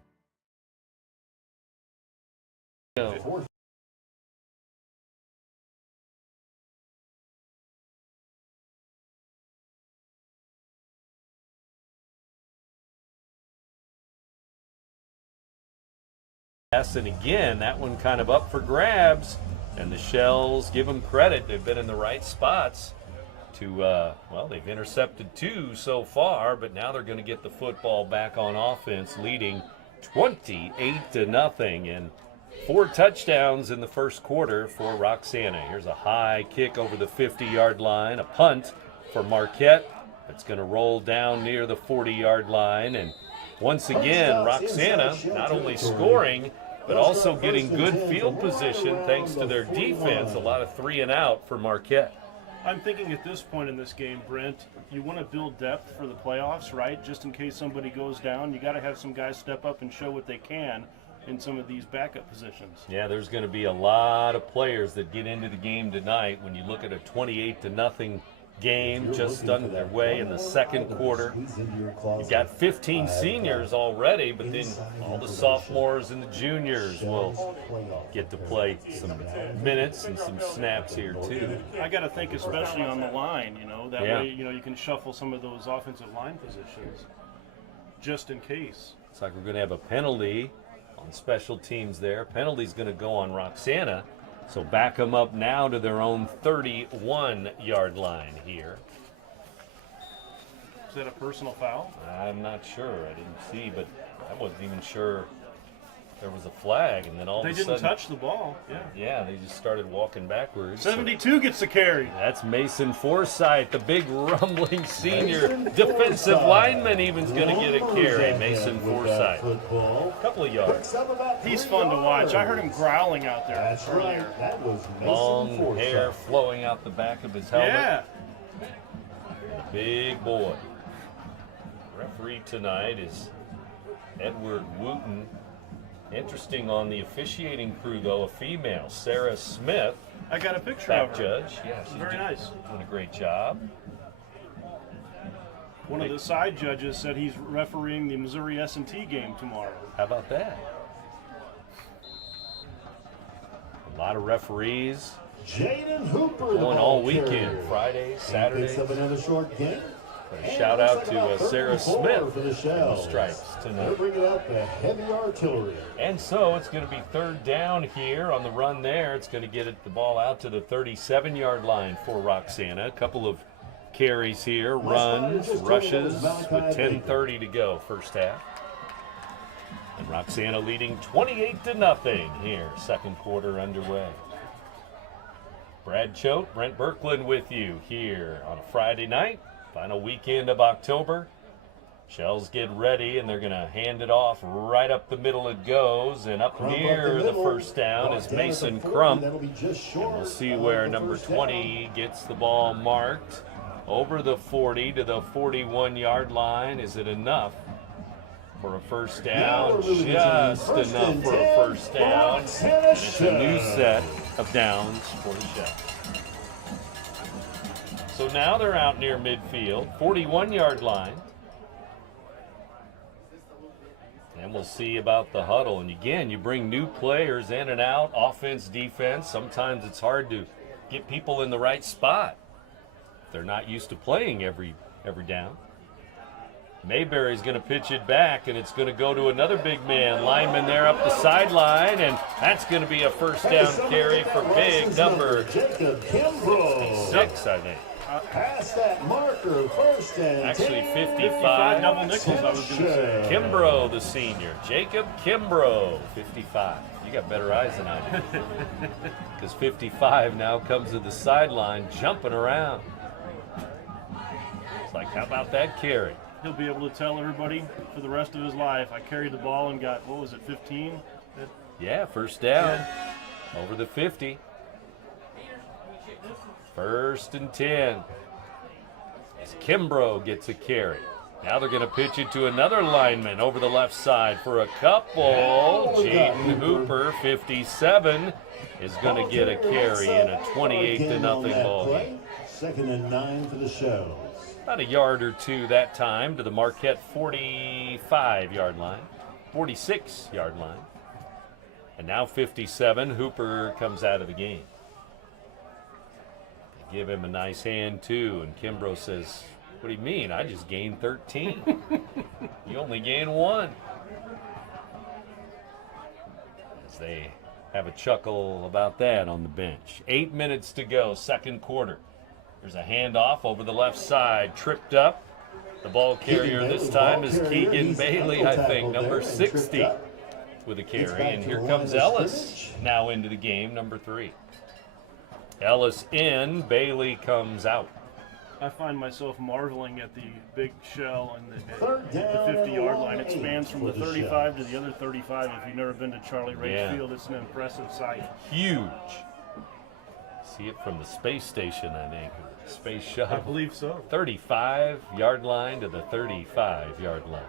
And again, that one kind of up for grabs, and the Shells give them credit. They've been in the right spots to, well, they've intercepted 2 so far, but now they're going to get the football back on offense, leading 28-0, and 4 touchdowns in the first quarter for Roxana. Here's a high kick over the 50-yard line, a punt for Marquette. It's going to roll down near the 40-yard line, and once again, Roxana not only scoring, but also getting good field position thanks to their defense. A lot of 3 and out for Marquette. I'm thinking at this point in this game, Brent, you want to build depth for the playoffs, right? Just in case somebody goes down, you got to have some guys step up and show what they can in some of these backup positions. Yeah, there's going to be a lot of players that get into the game tonight. When you look at a 28-0 game just underway in the second quarter, you've got 15 seniors already, but then all the sophomores and the juniors will get to play some minutes and some snaps here too. I got to think especially on the line, that way, you can shuffle some of those offensive line positions just in case. Looks like we're going to have a penalty on special teams there. Penalty's going to go on Roxana. So back them up now to their own 31-yard line here. Is that a personal foul? I'm not sure. I didn't see, but I wasn't even sure there was a flag. And then all of a sudden... They didn't touch the ball. Yeah, they just started walking backwards. 72 gets the carry. That's Mason Forsythe, the big rumbling senior defensive lineman, even's going to get a carry. Mason Forsythe. A couple of yards. He's fun to watch. I heard him growling out there earlier. Long hair flowing out the back of his helmet. Yeah. Big boy. Referee tonight is Edward Wooten. Interesting on the officiating crew, though, a female, Sarah Smith. I got a picture of her. Judge. Yeah, she's very nice. Doing a great job. One of the side judges said he's refereeing the Missouri S&T game tomorrow. How about that? A lot of referees. Jaden Hooper going all weekend, Fridays, Saturdays. Another short game. A shout out to Sarah Smith for the Stripes tonight. Bringing out the heavy artillery. And so it's going to be third down here on the run there. It's going to get the ball out to the 37-yard line for Roxana. A couple of carries here, runs, rushes with 10:30 to go first half. And Roxana leading 28-0 here, second quarter underway. Brad Choate, Brent Birkland with you here on a Friday night. Final weekend of October. Shells get ready, and they're going to hand it off right up the middle. It goes, and up near the first down is Mason Crump. And we'll see where number 20 gets the ball marked. Over the 40 to the 41-yard line. Is it enough for a first down? Just enough for a first down. And it's a new set of downs for the Shells. So now they're out near midfield, 41-yard line. And we'll see about the huddle. And again, you bring new players in and out, offense, defense. Sometimes it's hard to get people in the right spot. They're not used to playing every down. Mayberry's going to pitch it back, and it's going to go to another big man. Lineman there up the sideline, and that's going to be a first down carry for big number 6, I think. Pass that marker, first and Actually, 10. 55. Double nickels, I was going to say. Kimbrough, the senior. Jacob Kimbrough, 55. You got better eyes than I do. Because 55 now comes to the sideline, jumping around. It's like, how about that carry? He'll be able to tell everybody for the rest of his life, I carried the ball and got, 15? Yeah, first down. Over the 50. First and 10. As Kimbrough gets a carry. Now they're going to pitch it to another lineman over the left side for a couple. Jaden Hooper, 57, is going to get a carry in a 28-0 ball game. 2nd and 9 for the show. About a yard or two that time to the Marquette 45-yard line, 46-yard line. And now 57, Hooper comes out of the game. They give him a nice hand, too, and Kimbrough says, what do you mean? I just gained 13. You only gained 1. As they have a chuckle about that on the bench. 8 minutes to go, second quarter. There's a handoff over the left side, tripped up. The ball carrier this time is Keegan Bailey, I think, number 60 with a carry. And here comes Ellis now into the game, number 3. Ellis in, Bailey comes out. I find myself marveling at the big shell and the 50-yard line. It spans from the 35 to the other 35. If you've never been to Charlie Ray's Field, it's an impressive sight. Huge. See it from the space station, I think. Space shuttle. I believe so. 35-yard line to the 35-yard line.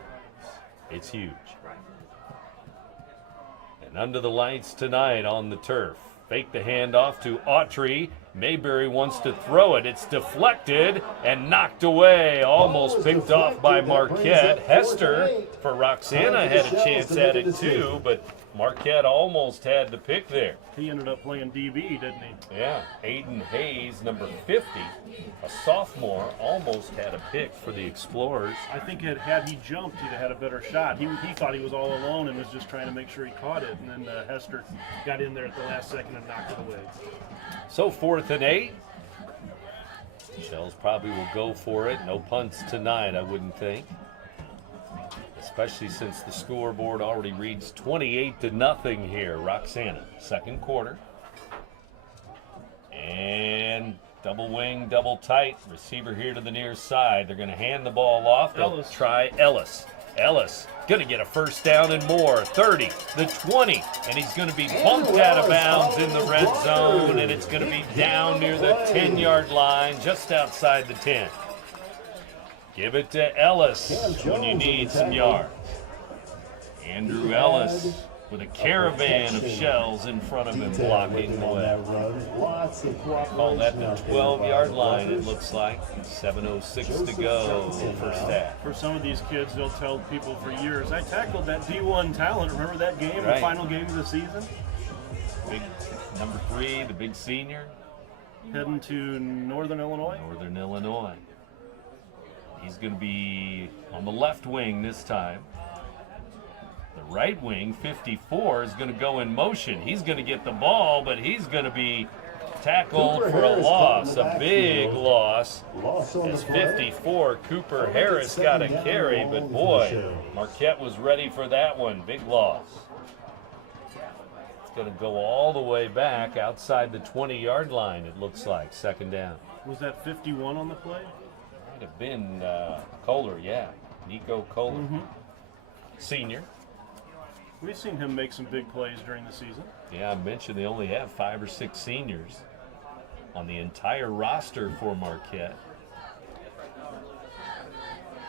It's huge. And under the lights tonight on the turf. Fake the handoff to Autry. Mayberry wants to throw it. It's deflected and knocked away. Almost picked off by Marquette. Hester for Roxana had a chance at it too, but Marquette almost had the pick there. He ended up playing DB, didn't he? Yeah, Aiden Hayes, number 50, a sophomore, almost had a pick for the Explorers. I think had he jumped, he'd have had a better shot. He thought he was all alone and was just trying to make sure he caught it, and then Hester got in there at the last second and knocked it away. So 4th and 8. Shells probably will go for it. No punts tonight, I wouldn't think. Especially since the scoreboard already reads 28-0 here. Roxana, second quarter. And double wing, double tight. Receiver here to the near side. They're going to hand the ball off. They'll try Ellis. Ellis going to get a first down and more. 30, the 20, and he's going to be bumped out of bounds in the red zone, and it's going to be down near the 10-yard line, just outside the 10. Give it to Ellis when you need some yards. Andrew Ellis with a caravan of shells in front of him blocking the way. Call that the 12-yard line, it looks like. 7:06 to go, first half. For some of these kids, they'll tell people for years, I tackled that D1 talent. Remember that game, Right. the final game of the season? Big number 3, the big senior. Heading to Northern Illinois? Northern Illinois. He's going to be on the left wing this time. The right wing, 54, is going to go in motion. He's going to get the ball, but he's going to be tackled for a loss, a big loss. As 54, Cooper Harris got a carry, but boy, Marquette was ready for that one. Big loss. It's going to go all the way back outside the 20-yard line, it looks like, second down. Was that 51 on the play? Might have been Kohler, yeah. Nico Kohler, senior. We've seen him make some big plays during the season. Yeah, I mentioned they only have 5 or 6 seniors on the entire roster for Marquette.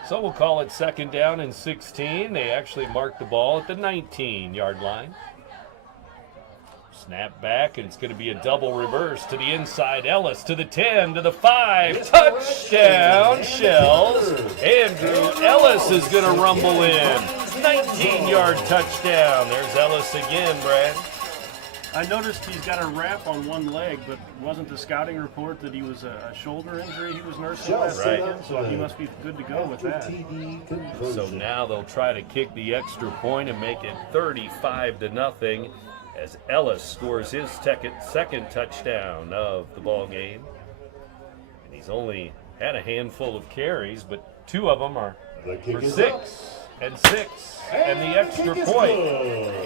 So we'll call it second down and 16. They actually marked the ball at the 19-yard line. Snap back, and it's going to be a double reverse to the inside. Ellis to the 10, to the 5. Touchdown, Shells. Andrew Ellis is going to rumble in. 19-yard touchdown. There's Ellis again, Brad. I noticed he's got a wrap on one leg, but wasn't the scouting report that he was a shoulder injury he was nursing last weekend? So he must be good to go with that. So now they'll try to kick the extra point and make it 35-0 as Ellis scores his second touchdown of the ball game. And he's only had a handful of carries, but 2 of them are for 6 and 6. And the extra point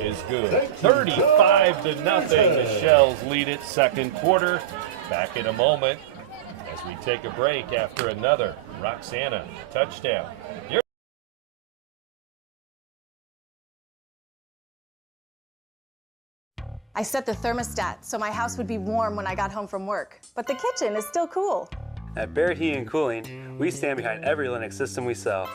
is good. 35-0. The Shells lead it second quarter. Back in a moment as we take a break after another Roxana touchdown. I set the thermostat so my house would be warm when I got home from work, but the kitchen is still cool. At Barrett Heating and Cooling, we stand behind every Linux system we sell.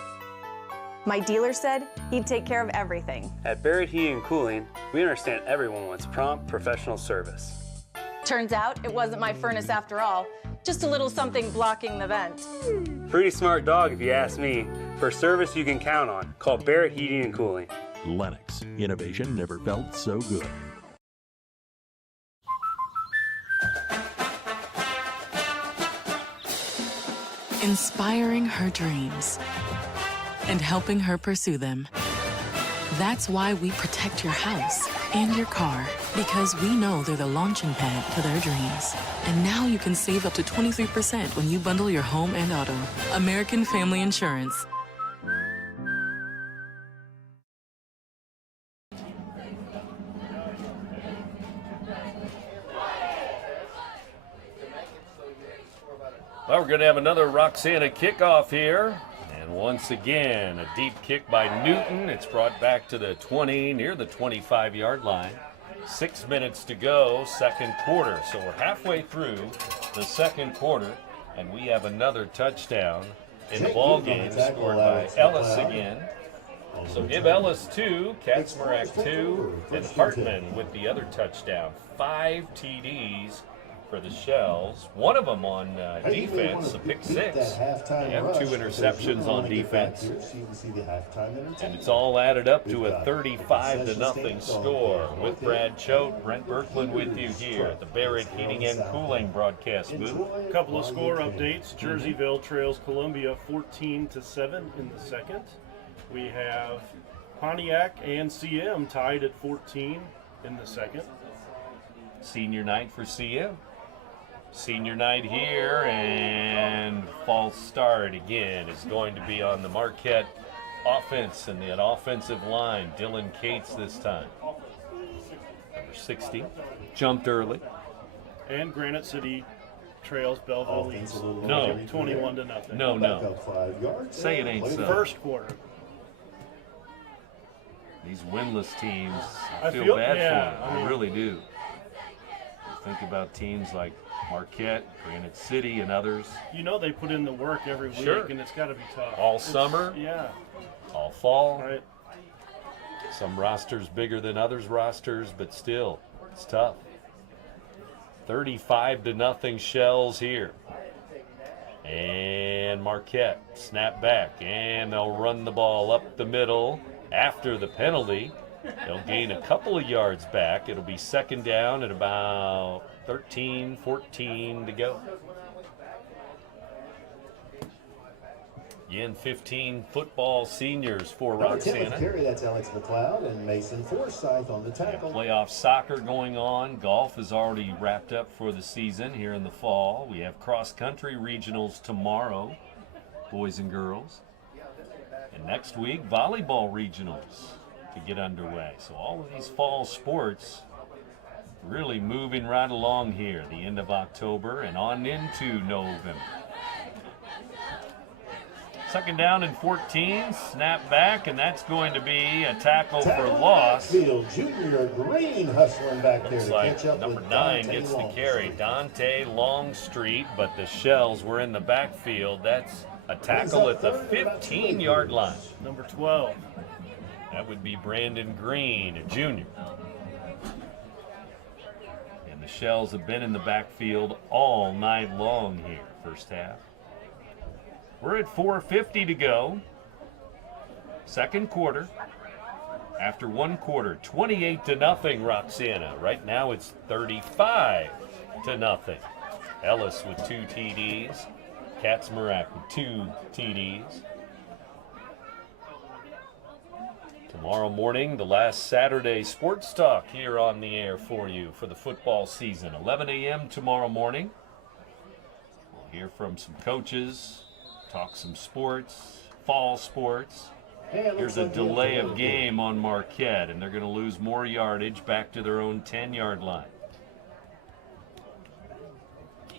My dealer said he'd take care of everything. At Barrett Heating and Cooling, we understand everyone wants prompt, professional service. Turns out it wasn't my furnace after all, just a little something blocking the vent. Pretty smart dog if you ask me. For service you can count on, call Barrett Heating and Cooling. Lennox, innovation never felt so good. Inspiring her dreams and helping her pursue them. That's why we protect your house and your car, because we know they're the launching pad to their dreams. And now you can save up to 23% when you bundle your home and auto. American Family Insurance. Well, we're going to have another Roxana kickoff here. And once again, a deep kick by Newton. It's brought back to the 20, near the 25-yard line. 6 minutes to go, second quarter. So we're halfway through the second quarter, and we have another touchdown in the ball game scored by Ellis again. So give Ellis 2, Kaczmarek 2, and Hartman with the other touchdown. 5 TDs for the Shells. One of them on defense, a pick 6. They have 2 interceptions on defense. And it's all added up to a 35-0 score. With Brad Choate, Brent Berkland with you here at the Barrett Heating and Cooling broadcast booth. A couple of score updates. Jerseyville trails Columbia 14-7 in the second. We have Pontiac and CM tied at 14 in the second. Senior night for CM. Senior night here, and false start again is going to be on the Marquette offense and the offensive line. Dylan Cates this time. Number 60, jumped early. And Granite City trails Belleville leads. No. 21-0. No. Say it ain't so. First quarter. These winless teams, I feel bad for them. I really do. Think about teams like Marquette, Granite City, and others. You know they put in the work every week, and it's got to be tough. All summer, all fall. Right. Some rosters bigger than others' rosters, but still, it's tough. 35-0 Shells here. And Marquette snap back, and they'll run the ball up the middle after the penalty. They'll gain a couple of yards back. It'll be second down at about 13, 14 to go. Again, 15 football seniors for Roxana. Carry, that's Alex McLeod and Mason Forsyth on the tackle. Playoff soccer going on. Golf is already wrapped up for the season here in the fall. We have cross-country regionals tomorrow, boys and girls. And next week, volleyball regionals to get underway. So all of these fall sports really moving right along here, the end of October and on into November. Second down and 14, snap back, and that's going to be a tackle for loss. Junior Green hustling back there to catch up number with 9 Dante gets the Longstreet. carry. Dante Longstreet, but the Shells were in the backfield. That's a tackle at the 15-yard line. Number 12. That would be Brandon Green, a junior. And the Shells have been in the backfield all night long here, first half. We're at 4:50 to go. Second quarter. after one quarter. 28-0 Roxana. Right now it's 35-0. Ellis with 2 TDs. Katzmarak with 2 TDs. Tomorrow morning, the last Saturday sports talk here on the air for you for the football season. 11 a.m. tomorrow morning. We'll hear from some coaches, talk some sports, fall sports. Here's a delay of game on Marquette, and they're going to lose more yardage back to their own 10-yard line.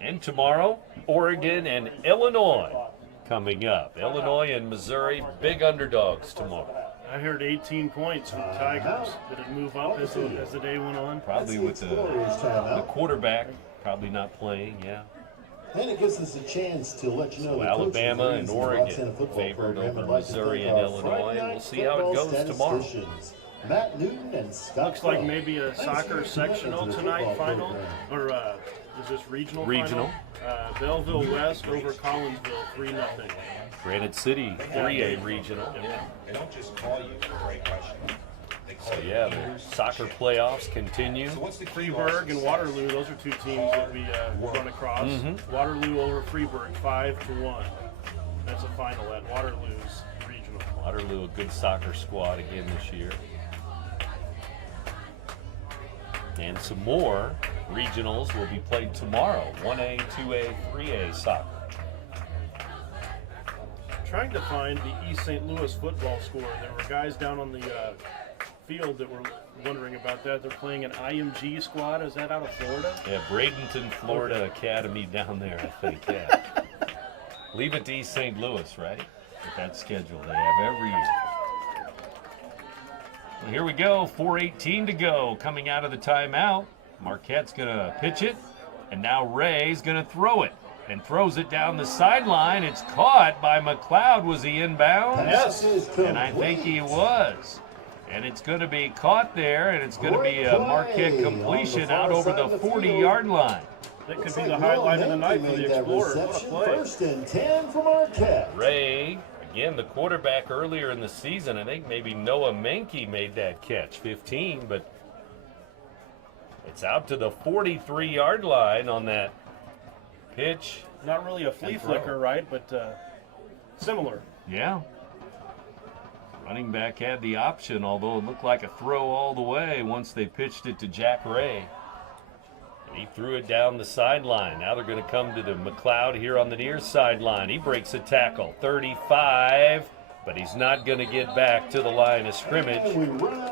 And tomorrow, Oregon and Illinois coming up. Illinois and Missouri, big underdogs tomorrow. I heard 18 points with Tigers. Did it move up as the day went on? Probably with the quarterback probably not playing, yeah. And it gives us a chance to let you know So Alabama and Oregon favored over Missouri and Illinois, and we'll see how it goes tomorrow. Matt Newton and Scott Looks like maybe a soccer sectional tonight final, or is this regional? Regional. Final? Belleville West over Collinsville, 3-0. Granite City, 3A regional. They don't just call you for a great question. So yeah, the soccer playoffs continue. Freeburg and Waterloo, those are 2 teams that we run across. Waterloo over Freeburg, 5-1. That's a final at Waterloo's regional. Waterloo, a good soccer squad again this year. And some more regionals will be played tomorrow. 1A, 2A, 3A soccer. Trying to find the East St. Louis football score. There were guys down on the field that were wondering about that. They're playing an IMG squad. Is that out of Florida? Yeah, Bradenton, Florida Academy down there, I think, yeah. Leave it to East St. Louis, right? With that schedule they have every year. Well, here we go, 4:18 to go. Coming out of the timeout, Marquette's going to pitch it, and now Ray's going to throw it. And throws it down the sideline. It's caught by McLeod. Was he inbounds? Yes. And I think he was. And it's going to be caught there, and it's going to be a Marquette completion out over the 40-yard line. That could be the highlight of the night for the Explorers. What a play. 1st and 10 for Marquette. Ray, again, the quarterback earlier in the season. I think maybe Noah Menke made that catch, 15, but it's out to the 43-yard line on that pitch. Not really a flea flicker, right? But similar. Yeah. Running back had the option, although it looked like a throw all the way once they pitched it to Jack Ray. And he threw it down the sideline. Now they're going to come to the McLeod here on the near sideline. He breaks a tackle, 35, but he's not going to get back to the line of scrimmage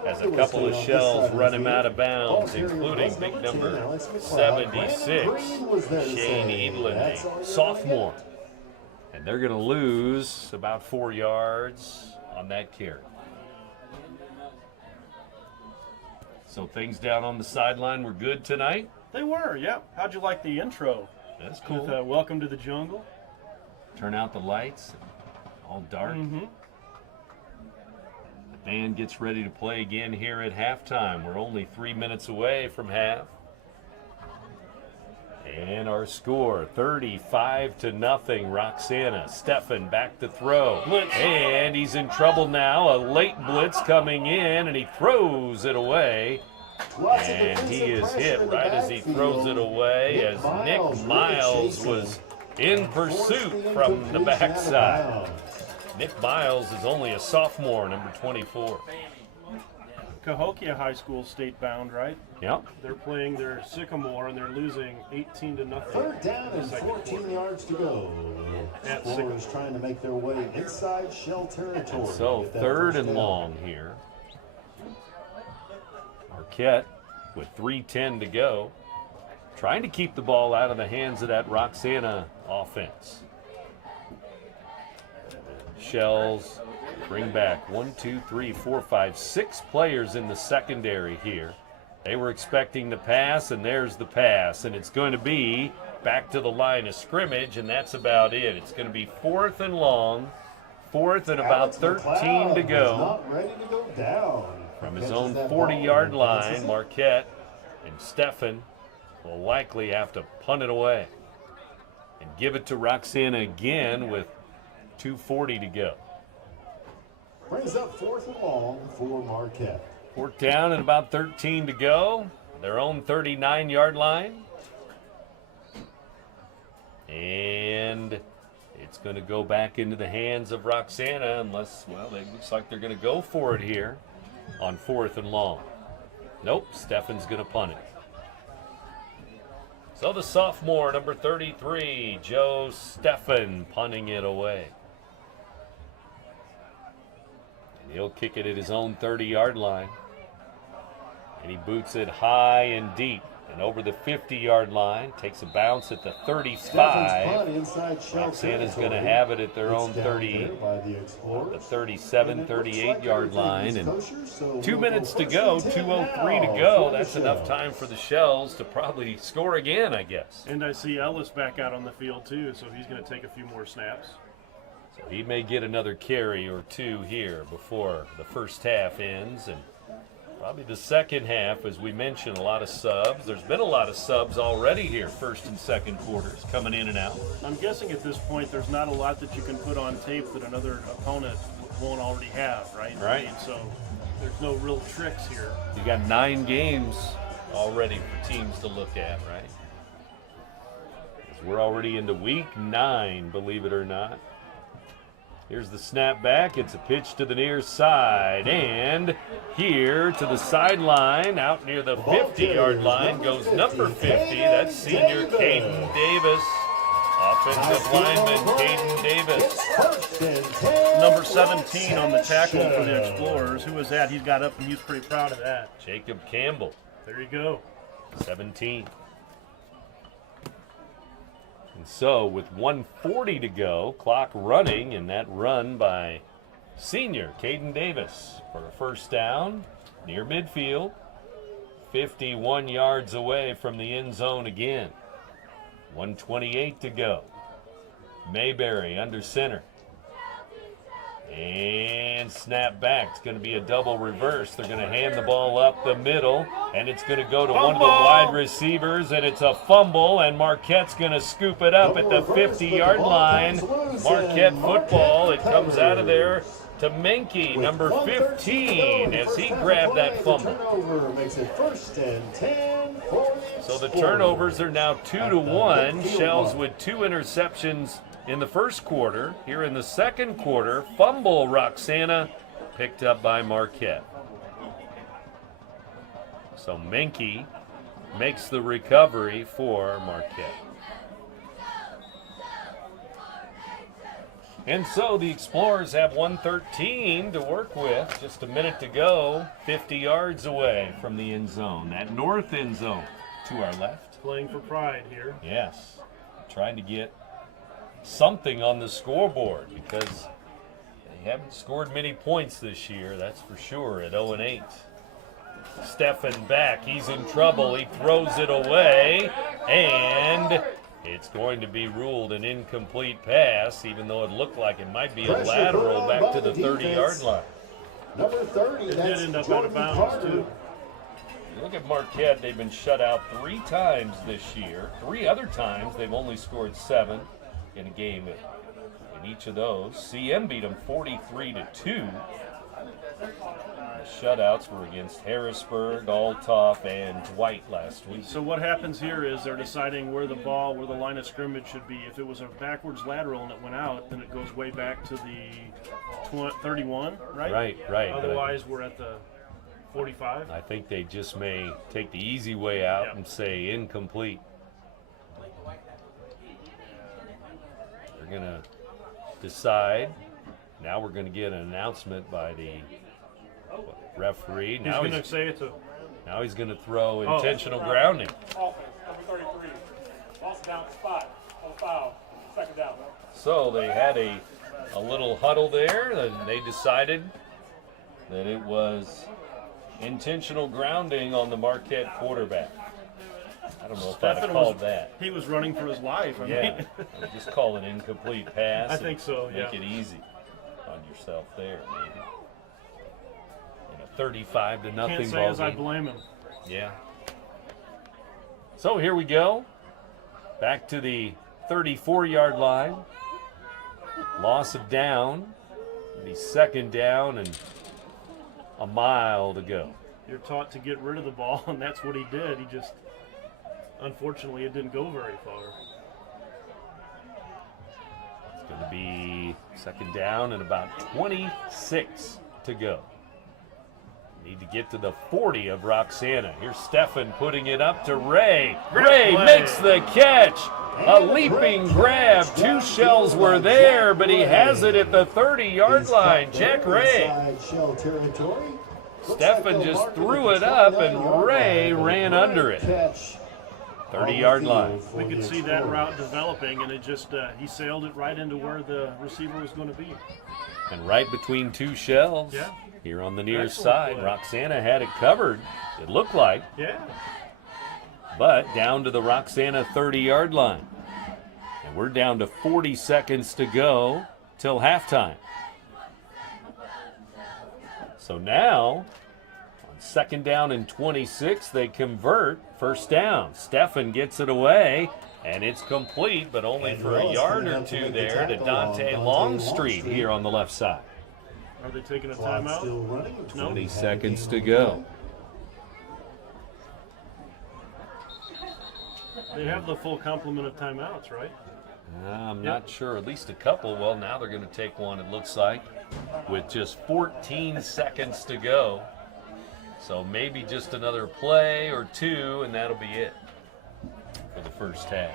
as a couple of shells run him out of bounds, including big number 76, Shane Edlin, sophomore. And they're going to lose about 4 yards on that carry. So things down on the sideline were good tonight? They were, yeah. How'd you like the intro? That's cool. With, Welcome to the Jungle. Turn out the lights, all dark. The band gets ready to play again here at halftime. We're only 3 minutes away from half. And our score, 35-0, Roxana. Stefan back to throw. Blitz. And he's in trouble now. A late blitz coming in, and he throws it away. And he is hit right as he throws it away, as Nick Miles was in pursuit from the backside. Nick Miles is only a sophomore, number 24. Cahokia High School state bound, right? Yep. They're playing their Sycamore, and they're losing 18-0. 3rd down and 14 yards to go. Explorers trying to make their way inside shell territory. And so 3rd and long here. Marquette with 3:10 to go. Trying to keep the ball out of the hands of that Roxana offense. Shells bring back 1, 2, 3, 4, 5, 6 players in the secondary here. They were expecting the pass, and there's the pass. And it's going to be back to the line of scrimmage, and that's about it. It's going to be 4th and long, 4th and about 13 to go. Not ready to go down. From his own 40-yard line, Marquette and Stefan will likely have to punt it away and give it to Roxana again with 2:40 to go. Brings up 4th and long for Marquette. 4th down and about 13 to go. Their own 39-yard line. And it's going to go back into the hands of Roxana unless, well, it looks like they're going to go for it here on 4th and long. Nope, Steffen's going to punt it. So the sophomore, number 33, Joe Steffen, punting it away. And he'll kick it at his own 30-yard line. And he boots it high and deep. And over the 50-yard line, takes a bounce at the 35. Roxana's going to have it at their own 30, the 37, 38-yard line. And 2 minutes to go, 2:03 to go. That's enough time for the Shells to probably score again, I guess. And I see Ellis back out on the field, too, so he's going to take a few more snaps. So he may get another carry or two here before the first half ends. And probably the second half, as we mentioned, a lot of subs. There's been a lot of subs already here, first and second quarters, coming in and out. I'm guessing at this point there's not a lot that you can put on tape that another opponent won't already have, right? Right. I mean, so there's no real tricks here. You got 9 games already for teams to look at, right? 'Cause we're already into week 9, believe it or not. Here's the snap back. It's a pitch to the near side. And here to the sideline, out near the 50-yard line, goes number 50. That's senior Caden Davis. Offensive lineman Caden Davis. Number 17 on the tackle for the Explorers. Who was that? He got up and he was pretty proud of that. Jacob Campbell. There you go. 17. And so with 1:40 to go, clock running, and that run by senior Caden Davis for a first down near midfield, 51 yards away from the end zone again. 1:28 to go. Mayberry under center. And snap back. It's going to be a double reverse. They're going to hand the ball up the middle, and it's going to go to one of the wide receivers, and it's a fumble, and Marquette's going to scoop it up at the 50-yard line. Marquette football. It comes out of there to Menke, number 15, as he grabbed that fumble. So the turnovers are now 2-1. Shells with 2 interceptions in the first quarter. Here in the second quarter, fumble Roxana, picked up by Marquette. So Menke makes the recovery for Marquette. And so the Explorers have 113 to work with. Just a minute to go, 50 yards away from the end zone. That north end zone to our left. Playing for pride here. Yes, trying to get something on the scoreboard because they haven't scored many points this year, that's for sure, at 0-8. Steffen back, he's in trouble, he throws it away, and it's going to be ruled an incomplete pass, even though it looked like it might be a lateral back to the 30-yard line. Number 30, it did end up out of bounds, too. Look at Marquette, they've been shut out 3 times this year. 3 other times they've only scored 7 in a game in each of those. CM beat them 43-2. The shutouts were against Harrisburg, Althoff, and Dwight last week. So what happens here is they're deciding where the line of scrimmage should be. If it was a backwards lateral and it went out, then it goes way back to the 31, right? Right. Otherwise, we're at the 45. I think they just may take the easy way out and say incomplete. They're going to decide. Now we're going to get an announcement by the referee. He's going to say it to. Now he's going to throw intentional grounding. Offense, number 33. Lost down spot. No foul. Second down. So they had a little huddle there, and they decided that it was intentional grounding on the Marquette quarterback. I don't know if I'd call that. He was running for his life. I mean. Just call it incomplete pass. I think so, Make it easy on yourself there, maybe. In a 35-0 ball game. Can't say as I blame him. Yeah. So here we go. Back to the 34-yard line. Loss of down. Be second down and a mile to go. You're taught to get rid of the ball, and that's what he did. He just, unfortunately, it didn't go very far. It's going to be second down and about 26 to go. Need to get to the 40 of Roxana. Here's Stefan putting it up to Ray. Ray makes the catch. A leaping grab. 2 shells were there, but he has it at the 30-yard line. Jack Ray. Stefan just threw it up, and Ray ran under it. 30-yard line. We could see that route developing, and it just, he sailed it right into where the receiver was going to be. And right between 2 shells. Yeah. Here on the near side, Roxana had it covered, it looked like. Yeah. But down to the Roxana 30-yard line. And we're down to 40 seconds to go till halftime. So now, on second down and 26, they convert first down. Stefan gets it away, and it's complete, but only for a yard or 2 there to Dante Longstreet here on the left side. Are they taking a timeout? 20 seconds to go. They have the full complement of timeouts, right? I'm not sure. At least a couple. Well, now they're going to take one, it looks like, with just 14 seconds to go. So maybe just another play or 2, and that'll be it for the first half.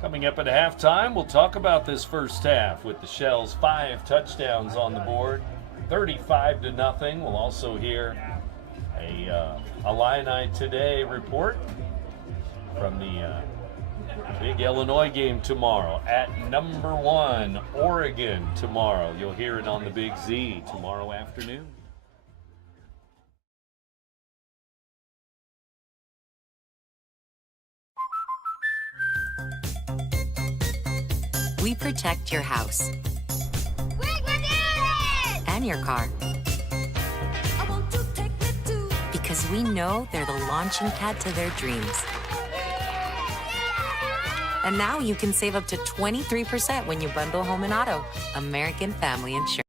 Coming up at halftime, we'll talk about this first half with the Shells 5 touchdowns on the board, 35-0. We'll also hear a Illini Today report from the big Illinois game tomorrow at number 1, Oregon tomorrow. You'll hear it on the Big Z tomorrow afternoon. We protect your house and your car. Because we know they're the launching pad to their dreams. And now you can save up to 23% when you bundle home and auto. American Family Insurance.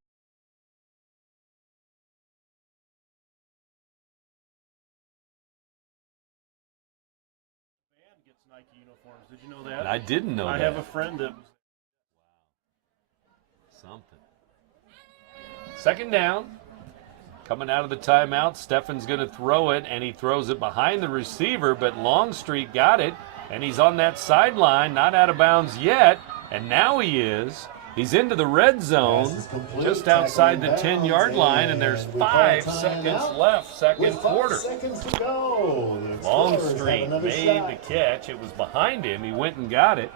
Gets Nike uniforms. Did you know that? I didn't know that. I have a friend that. Something. Second down. Coming out of the timeout, Stefan's going to throw it, and he throws it behind the receiver, but Longstreet got it, and he's on that sideline, not out of bounds yet, and now he is. He's into the red zone, just outside the 10-yard line, and there's 5 seconds left, second quarter. Longstreet made the catch. It was behind him. He went and got it.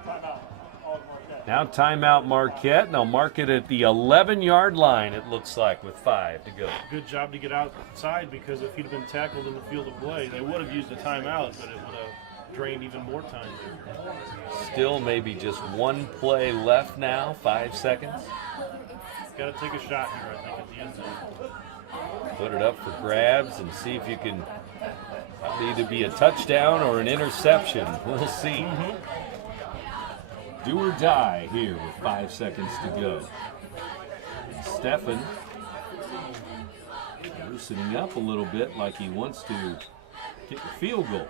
Now timeout Marquette. They'll mark it at the 11-yard line, it looks like, with 5 to go. Good job to get outside, because if he'd have been tackled in the field of play, they would have used a timeout, but it would have drained even more time there. Still maybe just 1 play left now, 5 seconds. Got to take a shot here, I think, at the end zone. Put it up for grabs and see if you can either be a touchdown or an interception. We'll see. Do or die here with 5 seconds to go. Stefan loosening up a little bit like he wants to kick a field goal.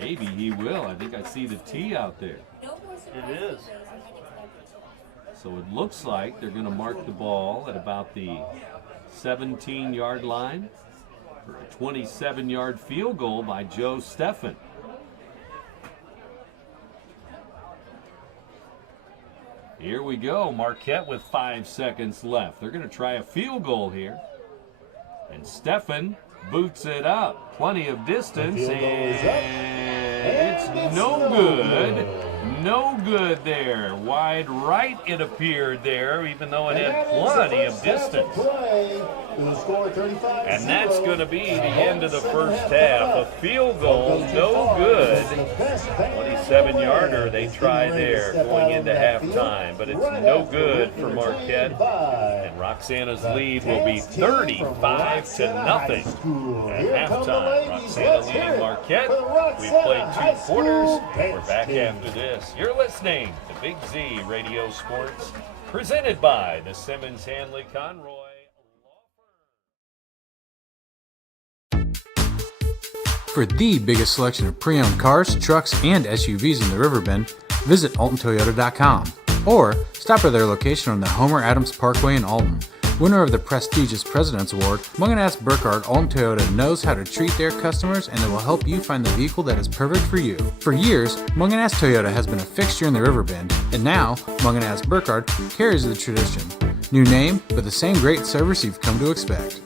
Maybe he will. I think I see the T out there. It is. So it looks like they're going to mark the ball at about the 17-yard line for a 27-yard field goal by Joe Stefan. Here we go. Marquette with 5 seconds left. They're going to try a field goal here. And Stefan boots it up. Plenty of distance, and it's no good. No good there. Wide right it appeared there, even though it had plenty of distance. And that's going to be the end of the first half. A field goal, no good. 27-yarder they try there going into halftime, but it's no good for Marquette. And Roxana's lead will be 35-0 at halftime. Roxana leading Marquette. We've played 2 quarters. We're back after this. You're listening to Big Z Radio Sports Presented by the Simmons Hanley Conroy. For the biggest selection of pre-owned cars, trucks, and SUVs in the Riverbend, visit AltonToyota.com or stop by their location on the Homer Adams Parkway in Alton. Winner of the prestigious President's Award, Munganast Burkhardt Alton Toyota knows how to treat their customers, and they will help you find the vehicle that is perfect for you. For years, Munganast Toyota has been a fixture in the Riverbend, and now Munganast Burkhardt carries the tradition. New name, but the same great service you've come to expect.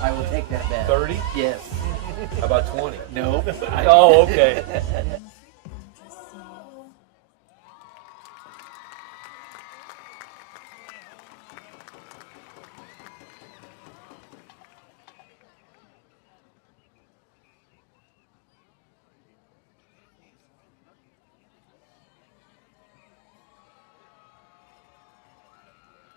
I will take that bet. 30? Yes. How about 20? No. Oh, okay.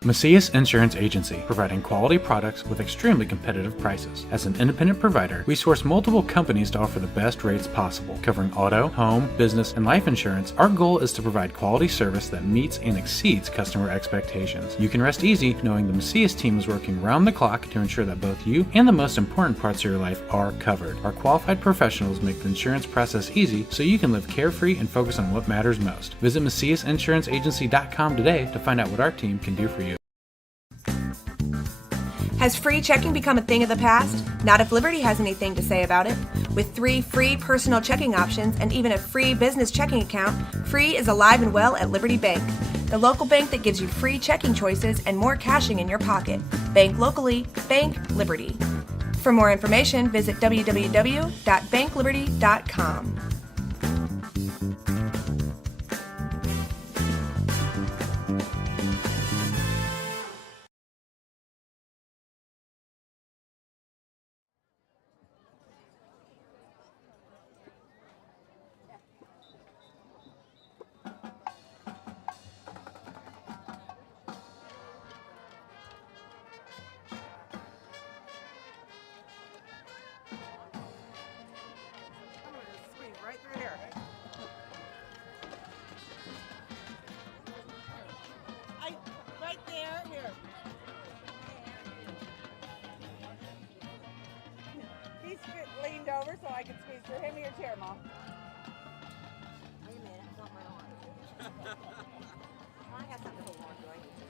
Macias Insurance Agency, providing quality products with extremely competitive prices. As an independent provider, we source multiple companies to offer the best rates possible. Covering auto, home, business, and life insurance, our goal is to provide quality service that meets and exceeds customer expectations. You can rest easy knowing the Macias team is working round the clock to ensure that both you and the most important parts of your life are covered. Our qualified professionals make the insurance process easy so you can live carefree and focus on what matters most. Visit MaciasInsuranceAgency.com today to find out what our team can do for you. Has free checking become a thing of the past? Not if Liberty has anything to say about it. With 3 free personal checking options and even a free business checking account, free is alive and well at Liberty Bank, the local bank that gives you free checking choices and more cashing in your pocket. Bank locally, bank Liberty. For more information, visit www.bankliberty.com. Over so I can squeeze through. Hand me your chair, Mom. Wait a minute, it's not my arm. I got something to hold on to. I need to.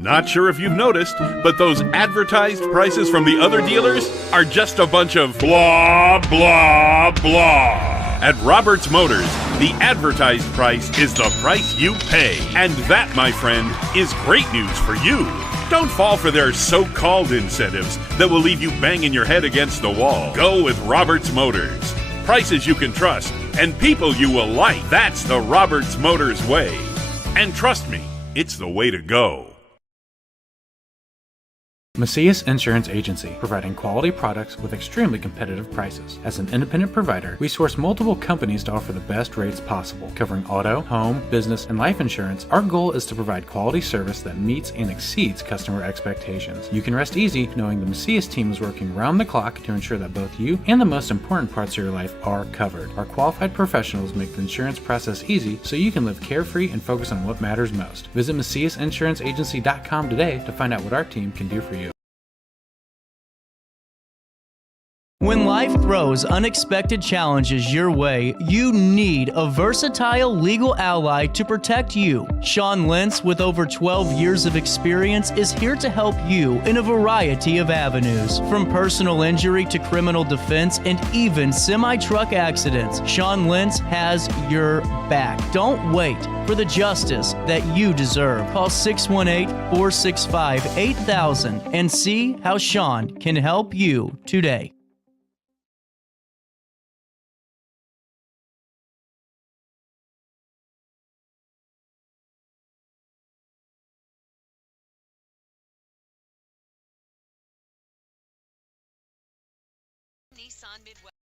Not sure if you've noticed, but those advertised prices from the other dealers are just a bunch of blah, blah, blah. At Roberts Motors, the advertised price is the price you pay. And that, my friend, is great news for you. Don't fall for their so-called incentives that will leave you banging your head against the wall. Go with Roberts Motors. Prices you can trust and people you will like. That's the Roberts Motors way. And trust me, it's the way to go. Macias Insurance Agency, providing quality products with extremely competitive prices. As an independent provider, we source multiple companies to offer the best rates possible. Covering auto, home, business, and life insurance, our goal is to provide quality service that meets and exceeds customer expectations. You can rest easy knowing the Macias team is working round the clock to ensure that both you and the most important parts of your life are covered. Our qualified professionals make the insurance process easy so you can live carefree and focus on what matters most. Visit MaciasInsuranceAgency.com today to find out what our team can do for you. When life throws unexpected challenges your way, you need a versatile legal ally to protect you. Sean Lentz, with over 12 years of experience, is here to help you in a variety of avenues. From personal injury to criminal defense and even semi-truck accidents, Sean Lentz has your back. Don't wait for the justice that you deserve. Call 618-465-8000 and see how Sean can help you today. Nissan Midwest.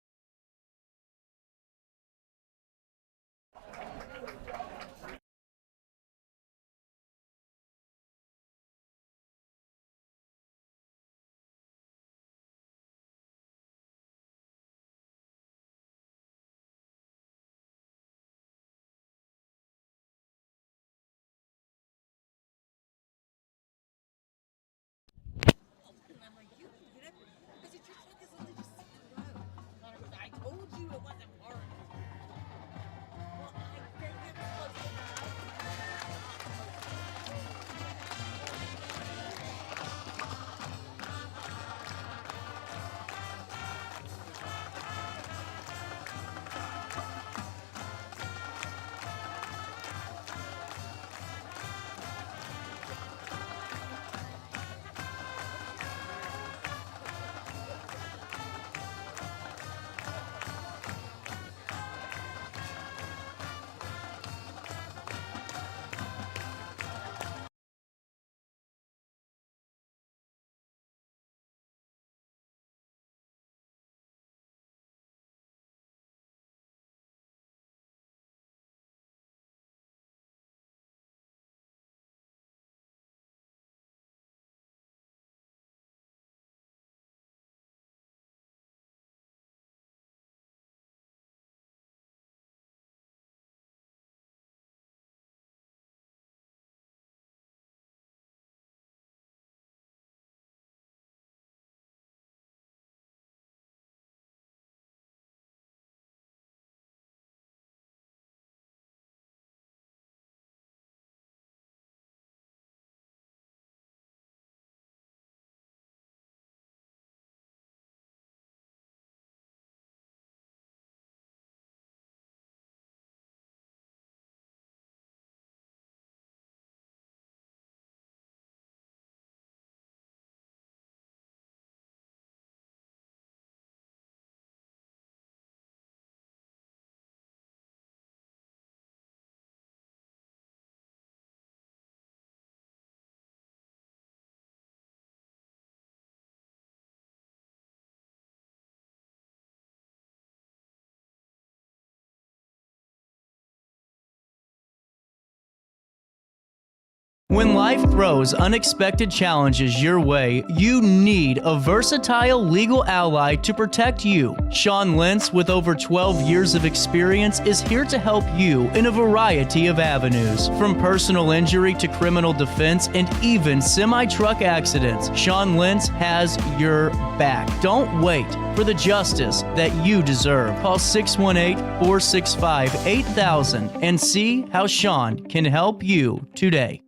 When life throws unexpected challenges your way, you need a versatile legal ally to protect you. Sean Lentz, with over 12 years of experience, is here to help you in a variety of avenues. From personal injury to criminal defense and even semi-truck accidents, Sean Lentz has your back. Don't wait for the justice that you deserve. Call 618-465-8000 and see how Sean can help you today.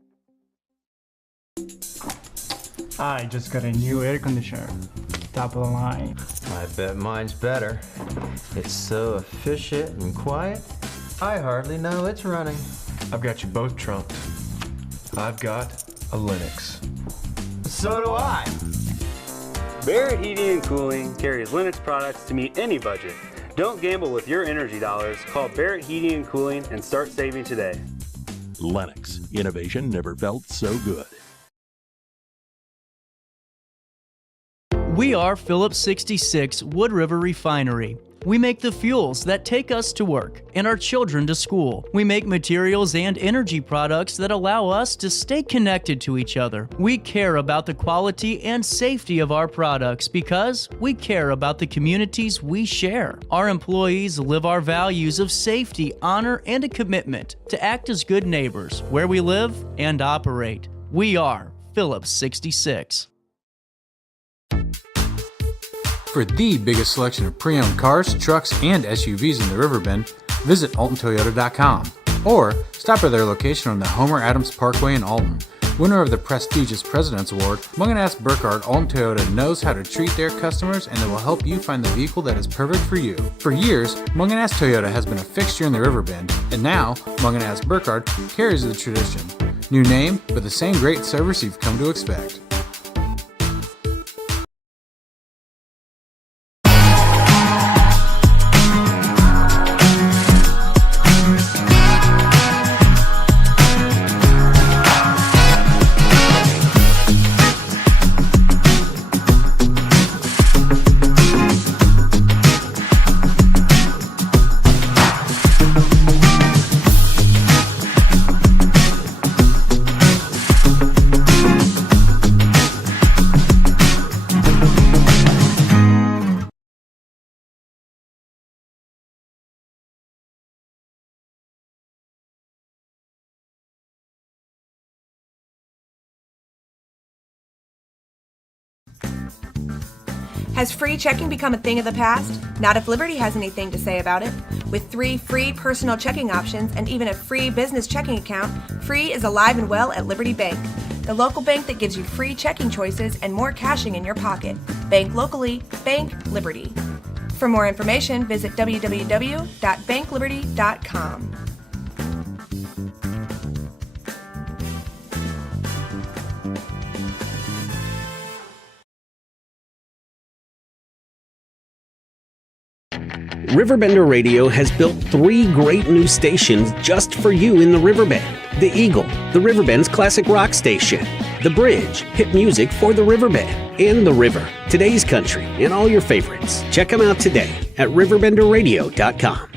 I just got a new air conditioner. Top of the line. I bet mine's better. It's so efficient and quiet, I hardly know it's running. I've got you both trumped. I've got a Linux. So do I. Barrett Heating and Cooling carries Linux products to meet any budget. Don't gamble with your energy dollars. Call Barrett Heating and Cooling and start saving today. Lennox. Innovation never felt so good. We are Phillips 66 Wood River Refinery. We make the fuels that take us to work and our children to school. We make materials and energy products that allow us to stay connected to each other. We care about the quality and safety of our products because we care about the communities we share. Our employees live our values of safety, honor, and a commitment to act as good neighbors where we live and operate. We are Phillips 66. For the biggest selection of pre-owned cars, trucks, and SUVs in the Riverbend, visit AltonToyota.com or stop by their location on the Homer Adams Parkway in Alton. Winner of the prestigious President's Award, Mungan Burkhardt Alton Toyota knows how to treat their customers, and they will help you find the vehicle that is perfect for you. For years, Mungan Toyota has been a fixture in the Riverbend, and now Mungan Burkhardt carries the tradition. New name, but the same great service you've come to expect. Has free checking become a thing of the past? Not if Liberty has anything to say about it. With 3 free personal checking options and even a free business checking account, free is alive and well at Liberty Bank, the local bank that gives you free checking choices and more cashing in your pocket. Bank locally, bank Liberty. For more information, visit www.bankliberty.com. RiverBender Radio has built 3 great new stations just for you in the Riverbend. The Eagle, the Riverbend's classic rock station. The Bridge, hit music for the Riverbend. And The River, today's country, and all your favorites. Check them out today at RiverBender.com.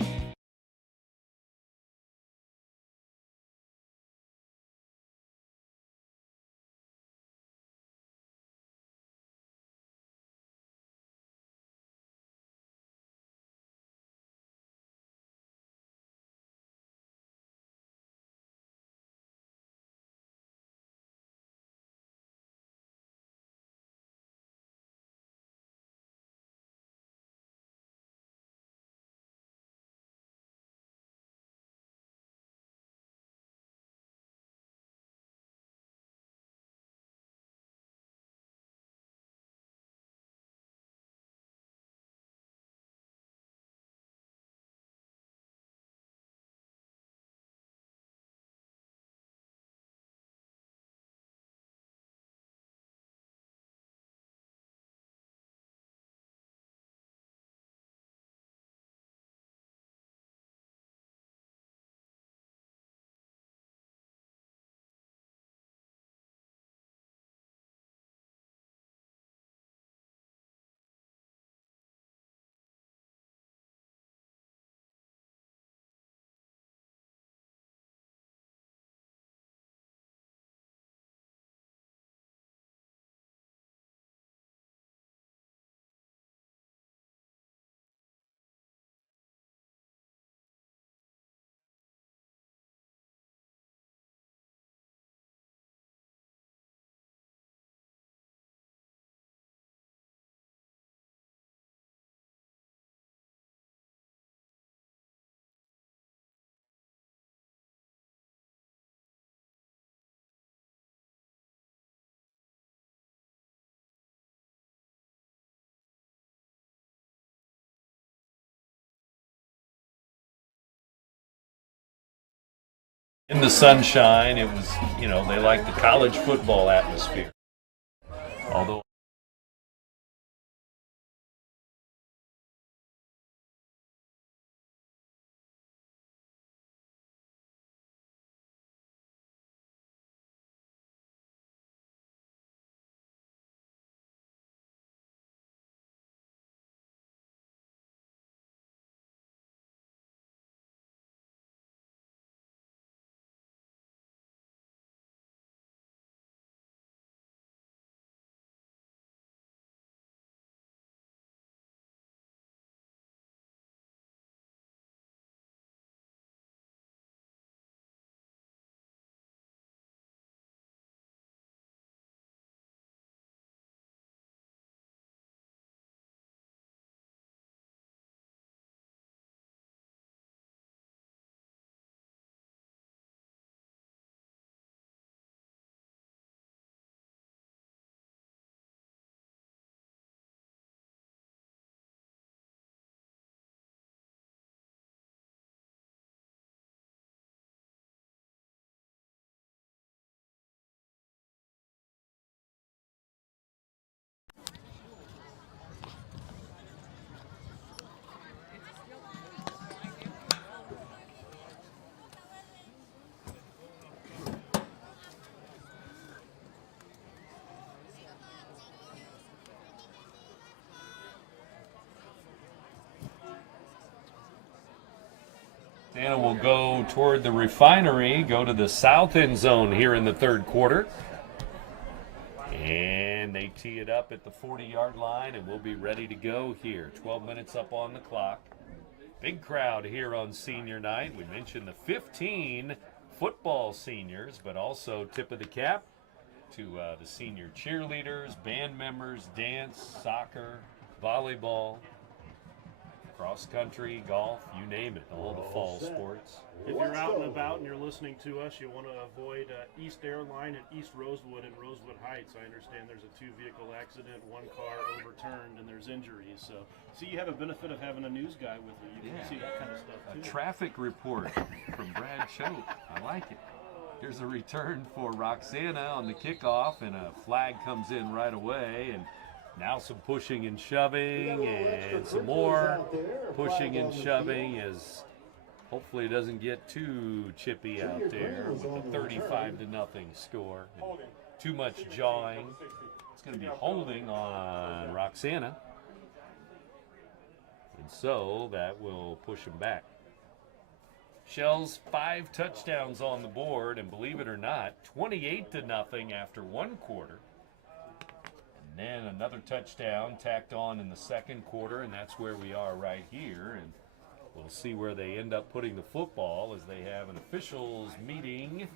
In the sunshine, it was, they like the college football atmosphere. Although Santa will go toward the refinery, go to the south end zone here in the third quarter. And they tee it up at the 40-yard line, and we'll be ready to go here. 12 minutes up on the clock. Big crowd here on senior night. We mentioned the 15 football seniors, but also tip of the cap to the senior cheerleaders, band members, dance, soccer, volleyball, cross country, golf, you name it, all the fall sports. If you're out and about and you're listening to us, you want to avoid East Airline at East Rosewood and Rosewood Heights. I understand there's a 2-vehicle accident, 1 car overturned, and there's injuries. So, see, you have a benefit of having a news guy with you. You can see that kind of stuff, too. A traffic report from Brad Choate. I like it. Here's a return for Roxana on the kickoff, and a flag comes in right away. And now some pushing and shoving, and some more pushing and shoving as hopefully it doesn't get too chippy out there with a 35-0 score. And too much jawing. It's going to be holding on Roxana. And so that will push him back. Shells 5 touchdowns on the board, and believe it or not, 28-0 after 1 quarter. And then another touchdown tacked on in the second quarter, and that's where we are right here. And we'll see where they end up putting the football as they have an officials meeting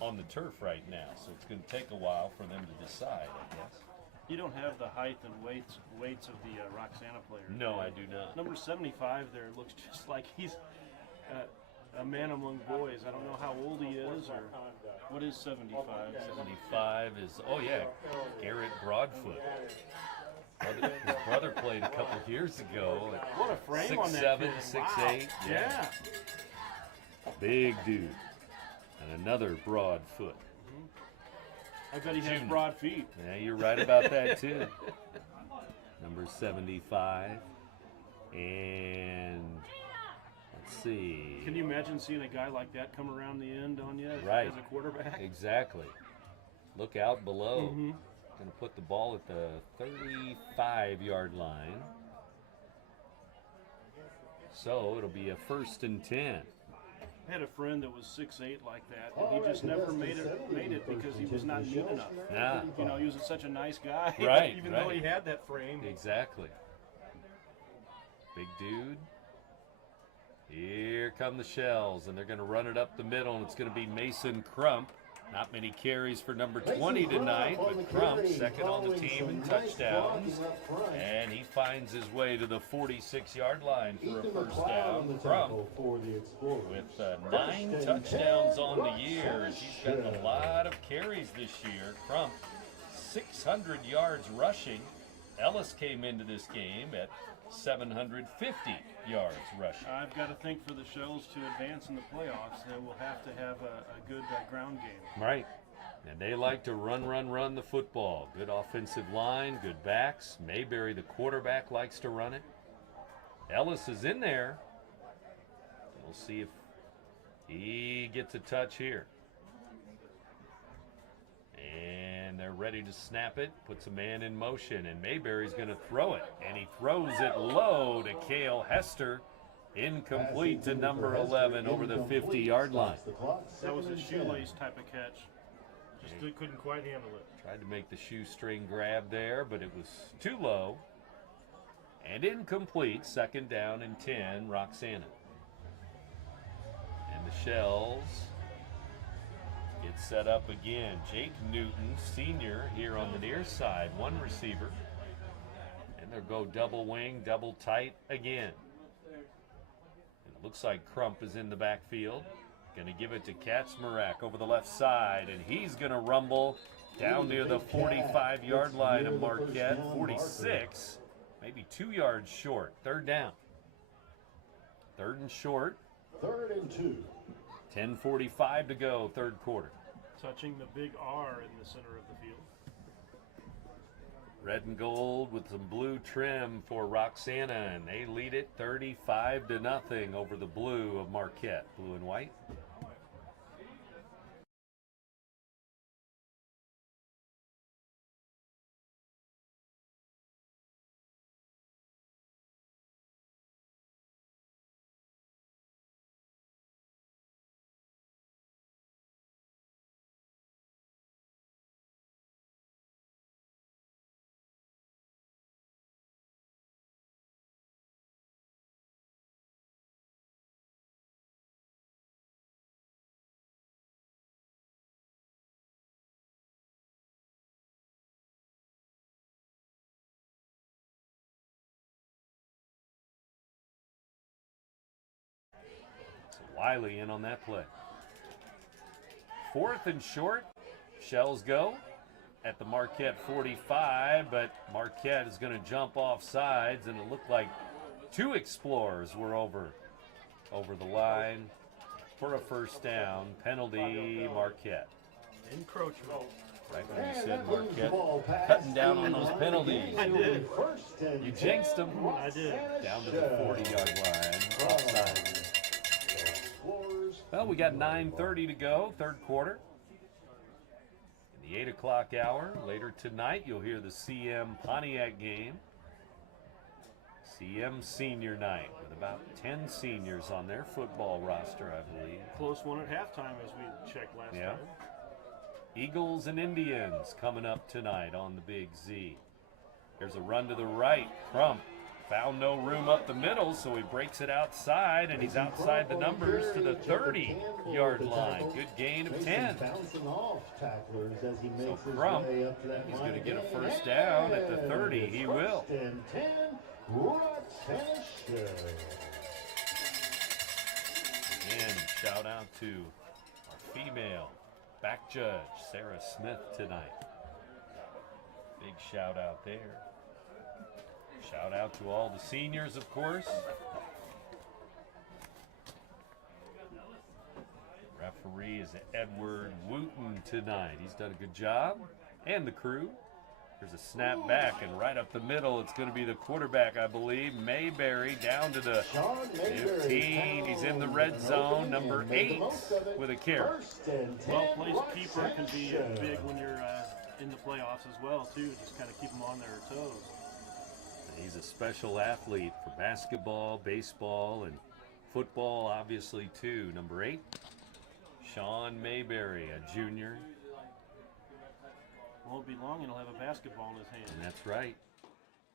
on the turf right now. So it's going to take a while for them to decide, I guess. You don't have the height and weights of the Roxana players. No, I do not. Number 75 there looks just like he's a man among boys. I don't know how old he is or what is 75. 75 is, oh yeah, Garrett Broadfoot. His brother played a couple years ago. What a frame on that 6'7", kid. 6'8". Wow. Yeah. Big dude. And another Broadfoot. I bet he has broad feet. Yeah, you're right about that too. Number 75. And let's see. Can you imagine seeing a guy like that come around the end on you right. as a quarterback? Exactly. Look out below. Mm-hmm. Going to put the ball at the 35-yard line. So it'll be a 1st and 10. I had a friend that was 6'8" like that, and he just never made it because he was not neat enough. Nah. You know, he was such a nice guy, right, even right. though he had that frame. Exactly. Big dude. Here come the Shells, and they're going to run it up the middle, and it's going to be Mason Crump. Not many carries for number 20 tonight, but Crump, second on the team in touchdowns. And he finds his way to the 46-yard line for a 1st down. Crump with 9 touchdowns on the year. He's gotten a lot of carries this year. Crump, 600 yards rushing Ellis came into this game at 750 yards rushing. I've got to think for the Shells to advance in the playoffs, they will have to have a good ground game. Right. And they like to run the football. Good offensive line, good backs. Mayberry, the quarterback, likes to run it. Ellis is in there. We'll see if he gets a touch here. And they're ready to snap it. Puts a man in motion, and Mayberry's going to throw it. And he throws it low to Cale Hester. Incomplete to number 11 over the 50-yard line. That was a shoelace type of catch. Just couldn't quite handle it. Tried to make the shoestring grab there, but it was too low. And incomplete. 2nd down and 10, Roxana. And the Shells get set up again. Jake Newton, senior, here on the near side. One receiver. And they'll go double wing, double tight again. It looks like Crump is in the backfield. Going to give it to Kaczmarek over the left side, and he's going to rumble down near the 45-yard line of Marquette. 46, maybe 2 yards short. 3rd down. 3rd and short. 3rd and 2. 10:45 to go, 3rd quarter. Touching the big R in the center of the field. Red and gold with some blue trim for Roxana, and they lead it 35-0 over the blue of Marquette. Blue and white. Wiley in on that play. 4th and short. Shells go at the Marquette 45, but Marquette is going to jump off sides, and it looked like 2 Explorers were over the line for a 1st down. Penalty, Marquette. Encroachment. Right when you said Marquette cutting down on those penalties. I did. You jinxed them. I did. Down to the 40-yard line. Offside. Well, we got 9:30 to go, 3rd quarter. In the 8 o'clock hour, later tonight, you'll hear the CM Pontiac game. CM senior night with about 10 seniors on their football roster, I believe. Close one at halftime as we checked last time. Eagles and Indians coming up tonight on the Big Z. There's a run to the right. Crump found no room up the middle, so he breaks it outside, and he's outside the numbers to the 30-yard line. Good gain of 10. So Crump, he's going to get a 1st down at the 30. He will. Again, shout out to our female back judge, Sarah Smith, tonight. Big shout out there. Shout out to all the seniors, of course. Referee is Edward Wooten tonight. He's done a good job. And the crew. There's a snap back, and right up the middle, it's going to be the quarterback, I believe, Mayberry, down to the 15. He's in the red zone, number 8, with a carry. Well-placed keeper can be big when you're in the playoffs as well, too. Just kind of keep them on their toes. He's a special athlete for basketball, baseball, and football, obviously, too. Number 8, Sean Mayberry, a junior. Won't be long and he'll have a basketball in his hand. And that's right.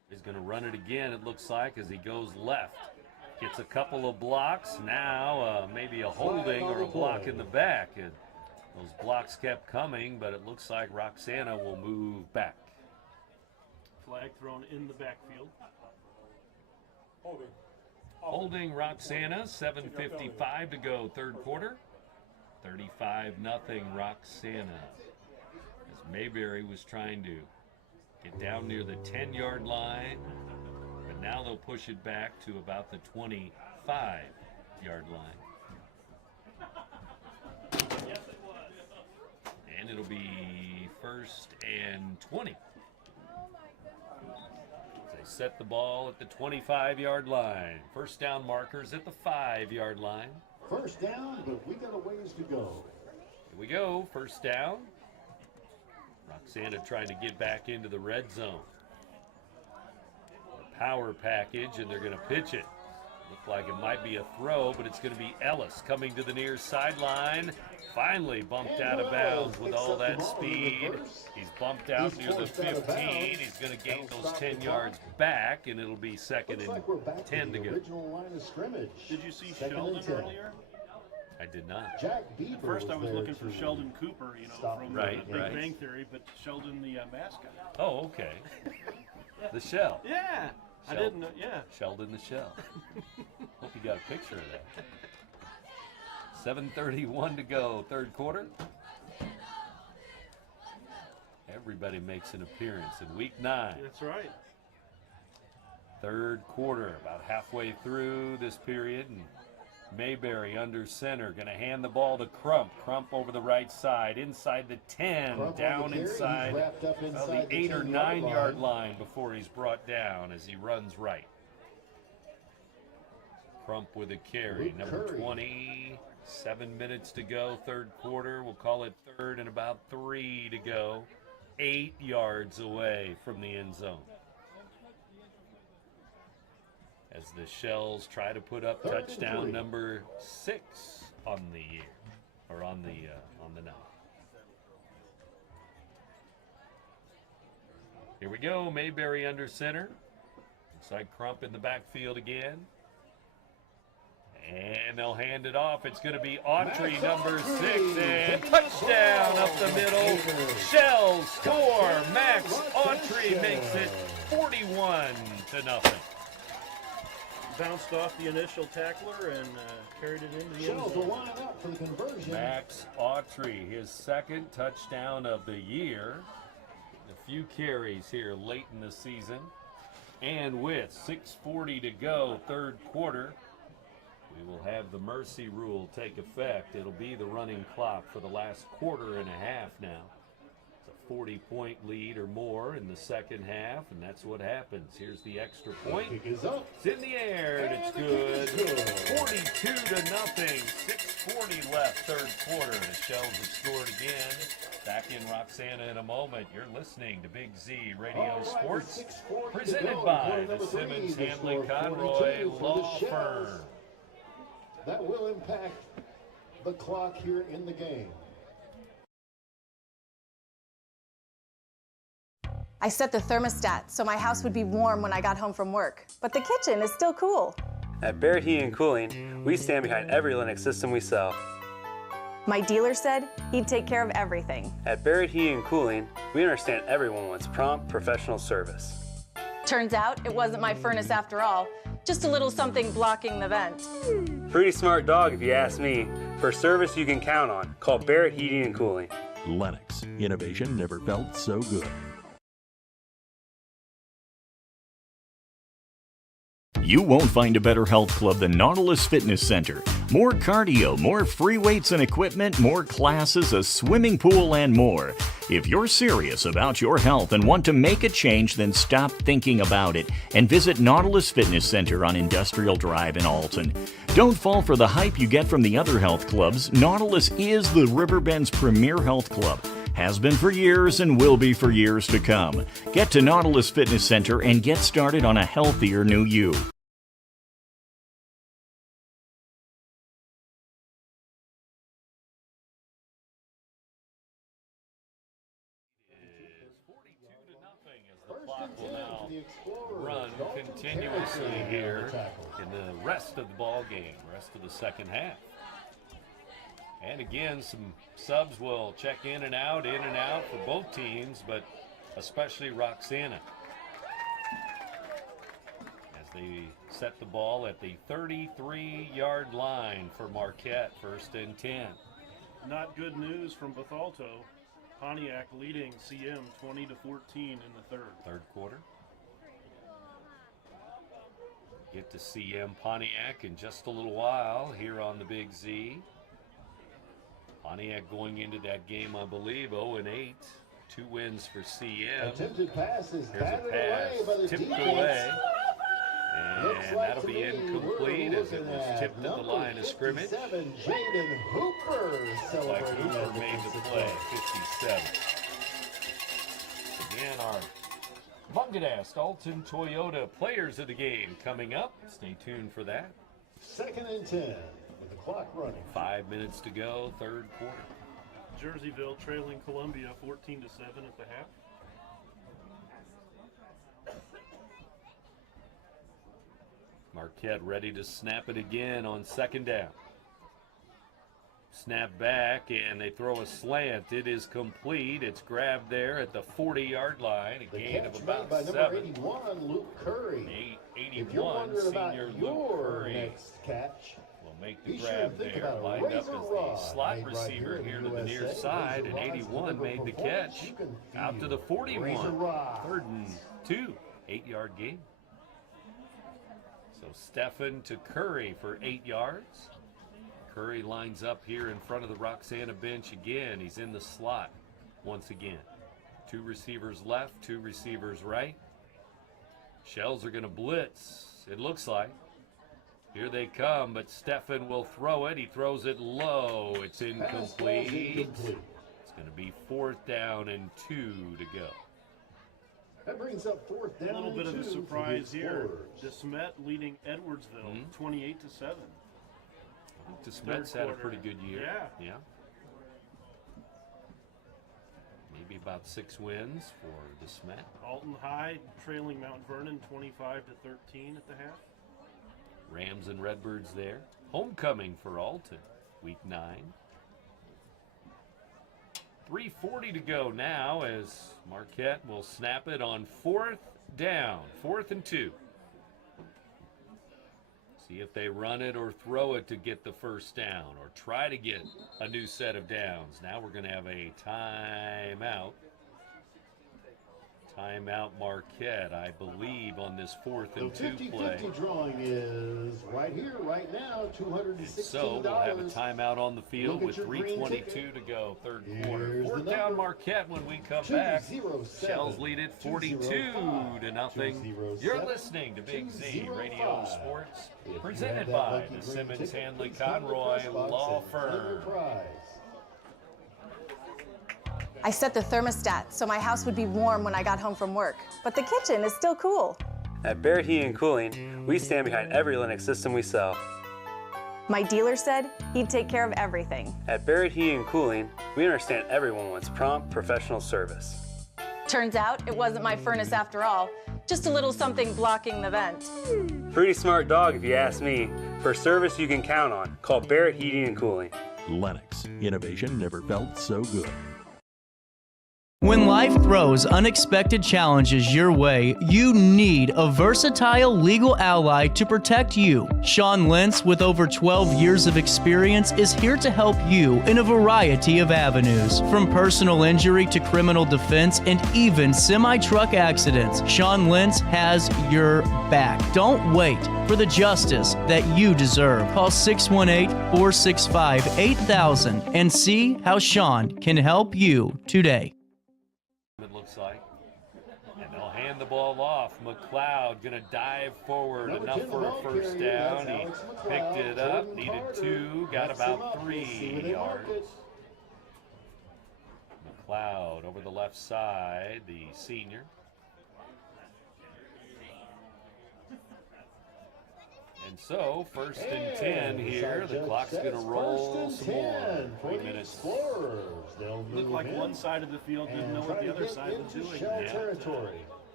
He's going to run it again, it looks like, as he goes left. Gets a couple of blocks. Now maybe a holding or a block in the back. And those blocks kept coming, but it looks like Roxana will move back. Flag thrown in the backfield. Holding Roxana, 7:55 to go, 3rd quarter. 35-0 Roxana. As Mayberry was trying to Get down near the 10-yard line, but now they'll push it back to about the 25-yard line. And it'll be 1st and 20. They set the ball at the 25-yard line. First down markers at the 5-yard line. First down, but we got a ways to go. Here we go, first down. Roxana trying to get back into the red zone. A power package, and they're going to pitch it. Looked like it might be a throw, but it's going to be Ellis coming to the near sideline. Finally bumped out of bounds with all that speed. He's bumped out near the 15. He's going to gain those 10 yards back, and it'll be 2nd and 10 to go. Did you see Sheldon earlier? I did not. Jack Bieber At first I was looking for Sheldon Cooper, from Right, Big right. Bang Theory, but Sheldon the mascot. Oh, okay. The shell. Yeah. I didn't know, yeah. Sheldon the shell. Hope you got a picture of that. 7:31 to go, third quarter. Everybody makes an appearance in week 9. That's right. Third quarter, about halfway through this period, and Mayberry under center, going to hand the ball to Crump. Crump over the right side, inside the 10, Crump down on the carry. inside, He's wrapped up inside the the 8 or 10-yard 9-yard line before he's brought down as he runs right. Crump with a carry, Luke number Curry. 20. 7 minutes to go, third quarter. We'll call it third and about 3 to go. 8 yards away from the end zone. As the Shells try to put up touchdown number 6 on the year, or on the night. Here we go, Mayberry under center. Inside Crump in the backfield again. And they'll hand it off. It's going to be Autry, number 6, and touchdown up the middle. Shells score. Max Autry makes it 41-0. Bounced off the initial tackler and carried it into the end Shells will zone. line up for the conversion. Max Autry, his 2nd touchdown of the year. A few carries here late in the season. And with 6:40 to go, third quarter, we will have the mercy rule take effect. It'll be the running clock for the last quarter and a half now. It's a 40-point lead or more in the second half, and that's what happens. Here's the extra point. Kick is up. It's in the air, and it's good. 42-0. 6:40 left, third quarter. The Shells have scored again. Back in Roxana in a moment. You're listening to Big Z Radio Sports, presented by the Simmons Handley Conroy Law Firm. That will impact the clock here in the game. I set the thermostat so my house would be warm when I got home from work, but the kitchen is still cool. At Barrett Heating and Cooling, we stand behind every Linux system we sell. My dealer said he'd take care of everything. At Barrett Heating and Cooling, we understand everyone wants prompt, professional service. Turns out it wasn't my furnace after all, just a little something blocking the vent. Pretty smart dog if you ask me. For service you can count on, call Barrett Heating and Cooling. Lennox. Innovation never felt so good. You won't find a better health club than Nautilus Fitness Center. More cardio, more free weights and equipment, more classes, a swimming pool, and more. If you're serious about your health and want to make a change, then stop thinking about it and visit Nautilus Fitness Center on Industrial Drive in Alton. Don't fall for the hype you get from the other health clubs. Nautilus is the Riverbend's premier health club. Has been for years and will be for years to come. Get to Nautilus Fitness Center and get started on a healthier new you. Run continuously here in the rest of the ball game, rest of the second half. And again, some subs will check in and out for both teams, but especially Roxana, as they set the ball at the 33-yard line for Marquette, 1st and 10. Not good news from Bethalto. Pontiac leading CM 20-14 in the third. Third quarter. Get to CM Pontiac in just a little while here on the Big Z. Pontiac going into that game, I believe, 0-8. 2 wins for CM. Attempted pass is Here's a batted pass, away by the tipped defense. away. Looks And like that'll to be me incomplete we're as it was looking tipped at to the number line of scrimmage. 57, Jaden Hooper Like celebrating Hooper that made the defensive play, 57. Again, our Munganast Alton Toyota players of the game coming up. Stay tuned for that. 2nd and 10 with the clock running. 5 minutes to go, third quarter. Jerseyville trailing Columbia 14-7 at the half. Marquette ready to snap it again on 2nd down. Snap back, and they throw a slant. It is complete. It's grabbed there at the 40-yard line. A gain of about by 7. number 81, Luke Curry. 81, senior Luke Curry next catch, will make the be sure grab to think there. about a Lined up razor as rod the slot made right receiver here here in to the near USA. side, and Razor rods 81 deliver made the performance catch you can out to the feel. 41. Razor rod. 3rd and 2, 8-yard gain. So Stephan to Curry for 8 yards. Curry lines up here in front of the Roxana bench again. He's in the slot once again. 2 receivers left, 2 receivers right. Shells are going to blitz, it looks like. Here they come, but Stephan will throw it. He throws it low. It's incomplete. It's going to be 4th down and 2 to go. That brings up 4th down. A little bit of a and 2 surprise for the here. Explorers. DeSmet leading Edwardsville 28-7. DeSmet's had a pretty good year. Yeah. Maybe about 6 wins for DeSmet. Alton High trailing Mount Vernon 25-13 at the half. Rams and Redbirds there. Homecoming for Alton, week 9. 3:40 to go now as Marquette will snap it on 4th down, 4th and 2. See if they run it or throw it to get the first down or try to get a new set of downs. Now we're going to have a timeout. Timeout Marquette, I believe, on this 4th and 2 play. The 50-50 drawing is right here, right now, $216. So we'll have a timeout on the field with 3:22 to go, 3rd quarter. 4th down Marquette when we come back. Shells lead it 42-0. You're listening to Big Z Radio Sports, presented by the Simmons Handley Conroy Law Firm. I set the thermostat so my house would be warm when I got home from work, but the kitchen is still cool. At Barrett Heating and Cooling, we stand behind every Linux system we sell. My dealer said he'd take care of everything. At Barrett Heating and Cooling, we understand everyone wants prompt, professional service. Turns out it wasn't my furnace after all, just a little something blocking the vent. Pretty smart dog if you ask me. For service you can count on, call Barrett Heating and Cooling. Lennox. Innovation never felt so good. When life throws unexpected challenges your way, you need a versatile legal ally to protect you. Sean Lentz, with over 12 years of experience, is here to help you in a variety of avenues. From personal injury to criminal defense and even semi-truck accidents, Sean Lentz has your back. Don't wait for the justice that you deserve. Call 618-465-8000 and see how Sean can help you today. It looks like. And they'll hand the ball off. McLeod going to dive forward. Enough for a first down. He picked it up. Needed 2. Got about 3 yards. McLeod over the left side. The senior. And so, 1st and 10 here. The clock's going to roll some more. 3 minutes. Looked like one side of the field didn't know what the other side was doing.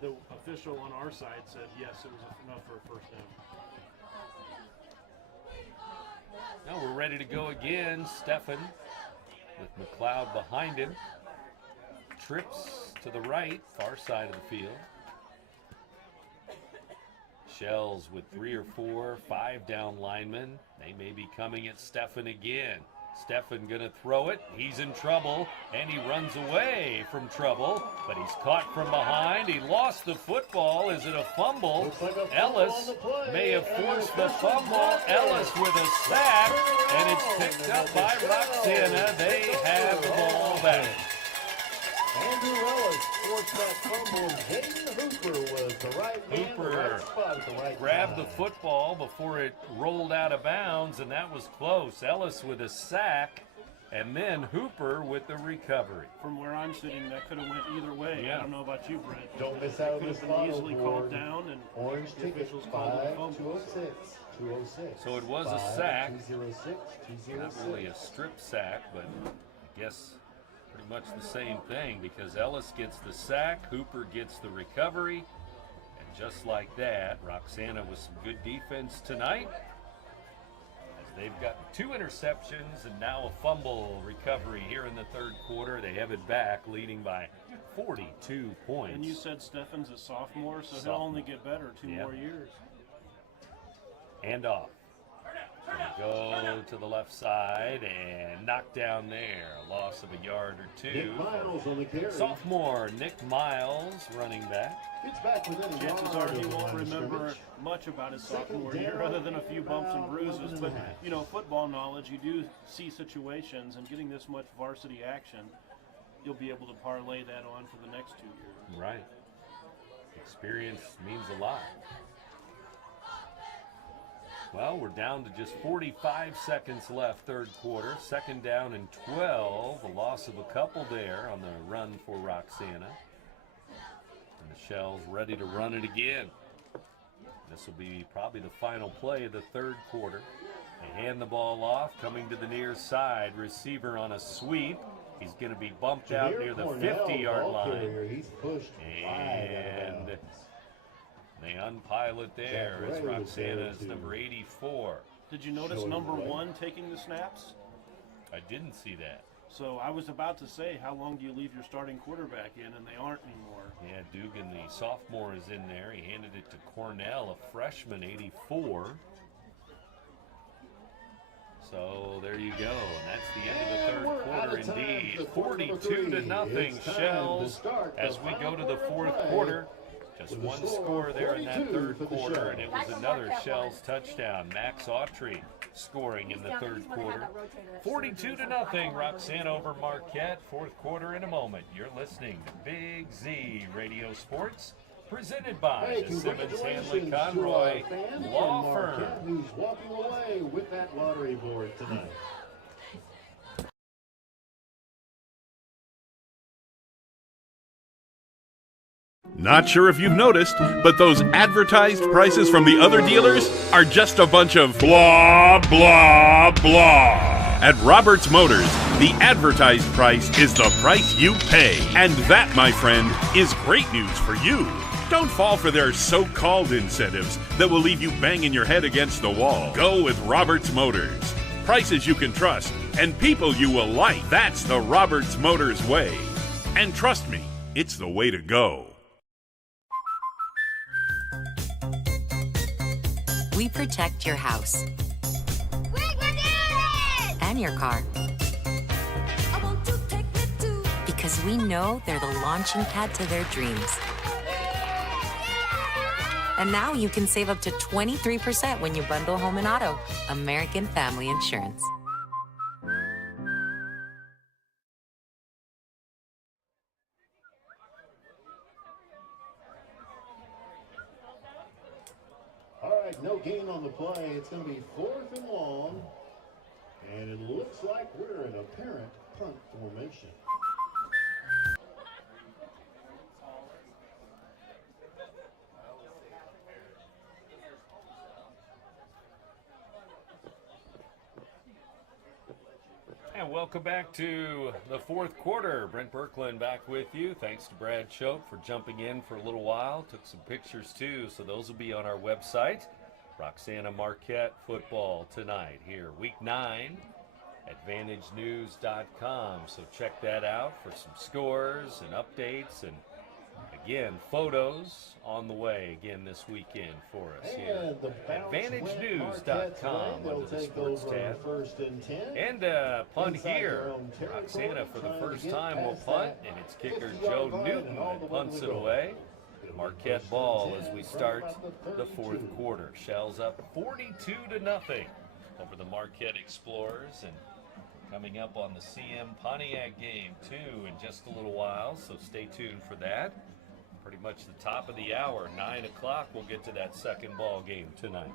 The official on our side said, yes, it was enough for a first down. Now we're ready to go again. Stephan with McLeod behind him. Trips to the right, far side of the field. Shells with 3 or 4, 5 down linemen. They may be coming at Stephan again. Stefan gonna throw it. He's in trouble, and he runs away from trouble, but he's caught from behind. He lost the football. Is it a fumble? Ellis may have forced the fumble. Ellis with a sack, and it's picked up by Roxana. They have the ball back. Andrew Ellis forced that fumble. Hayden Hooper was the right man, the right spot at the right Grabbed time. the football before it rolled out of bounds, and that was close. Ellis with a sack, and then Hooper with the recovery. From where I'm sitting, that could have went either way. Yeah. I don't know about you, Brent. Don't miss out on Could this have been final easily board. called down, and Orange the ticket officials called it a fumble. 206. So it was a sack. 206. Not really a strip sack, but I guess pretty much the same thing, because Ellis gets the sack, Hooper gets the recovery, and just like that, Roxana with some good defense tonight, as they've got 2 interceptions and now a fumble recovery here in the third quarter. They have it back, leading by 42 points. And you said Stefan's a sophomore, so he'll only get better 2 more years. Hand off. Gonna go to the left side and knock down there. A loss of a yard or 2. Nick Miles on the carry. Sophomore Nick Miles running back. Gets back within a Chances yard are he of the won't line of remember scrimmage. much about his sophomore Second year down other than a few bumps and about bruises. 11 But, and a half. you know, football knowledge, you do see situations, and getting this much varsity action, you'll be able to parlay that on for the next 2 years. Right. Experience means a lot. Well, we're down to just 45 seconds left, third quarter. Second down and 12. A loss of a couple there on the run for Roxana. And the Shells ready to run it again. This will be probably the final play of the third quarter. They hand the ball off, coming to the near side. Receiver on a sweep. He's going to be bumped out Javier near the Cornell, 50-yard ball line. carrier. He's pushed wide out of And bounds. they unpile it there. Jack It's Ray was there, Roxana's too. number 84. Did you notice Showing number the way. 1 taking the snaps? I didn't see that. So I was about to say, how long do you leave your starting quarterback in, and they aren't anymore. Yeah, Dugan, the sophomore, is in there. He handed it to Cornell, a freshman, 84. So there you go, and that's the end of the third we're out quarter of time indeed. for quarter number 42 to three. nothing, It's time to Shells, start the as we go to the final fourth play quarter. Just with a one score score of there in that 42 third for the quarter, and it Shells. was another Shells touchdown. Max Autry scoring in the third quarter. 42 to nothing, Roxana over Marquette. Fourth quarter in a moment. You're listening to Big Z Radio Sports, presented by Hey, the Simmons Hanley congratulations Conroy to our fan Law from Firm. Marquette who's walking away with that lottery board tonight. Not sure if you've noticed, but those advertised prices from the other dealers are just a bunch of blah, blah, blah. At Roberts Motors, the advertised price is the price you pay. And that, my friend, is great news for you. Don't fall for their so-called incentives that will leave you banging your head against the wall. Go with Roberts Motors. Prices you can trust and people you will like. That's the Roberts Motors way. And trust me, it's the way to go. We protect your house and your car. Because we know they're the launching pad to their dreams. And now you can save up to 23% when you bundle home and auto. American Family Insurance. All right, no gain on the play. It's going to be 4th and long. And it looks like we're in apparent punt formation. And welcome back to the fourth quarter. Brent Berkland back with you. Thanks to Brad Choate for jumping in for a little while. Took some pictures too, so those will be on our website. Roxana Marquette football tonight here, week 9, AdvantageNews.com. So check that out for some scores and updates. And Again, photos on the way again this weekend for us here. And the bounce went AdvantageNews.com Marquette. They'll under the take sports over tab. first and 10. And punt Inside here. their own territory, Roxana for the trying to first get time will past punt, that and it's kicker 50-yard Joe line Newton and all the that way punts to it the goal. away. Marquette First ball and as 10 we from start about the 32. fourth quarter. Shells up 42-0 over the Marquette Explorers, and coming up on the CM Pontiac game too in just a little while, so stay tuned for that. Pretty much the top of the hour, 9 o'clock, we'll get to that second ball game tonight.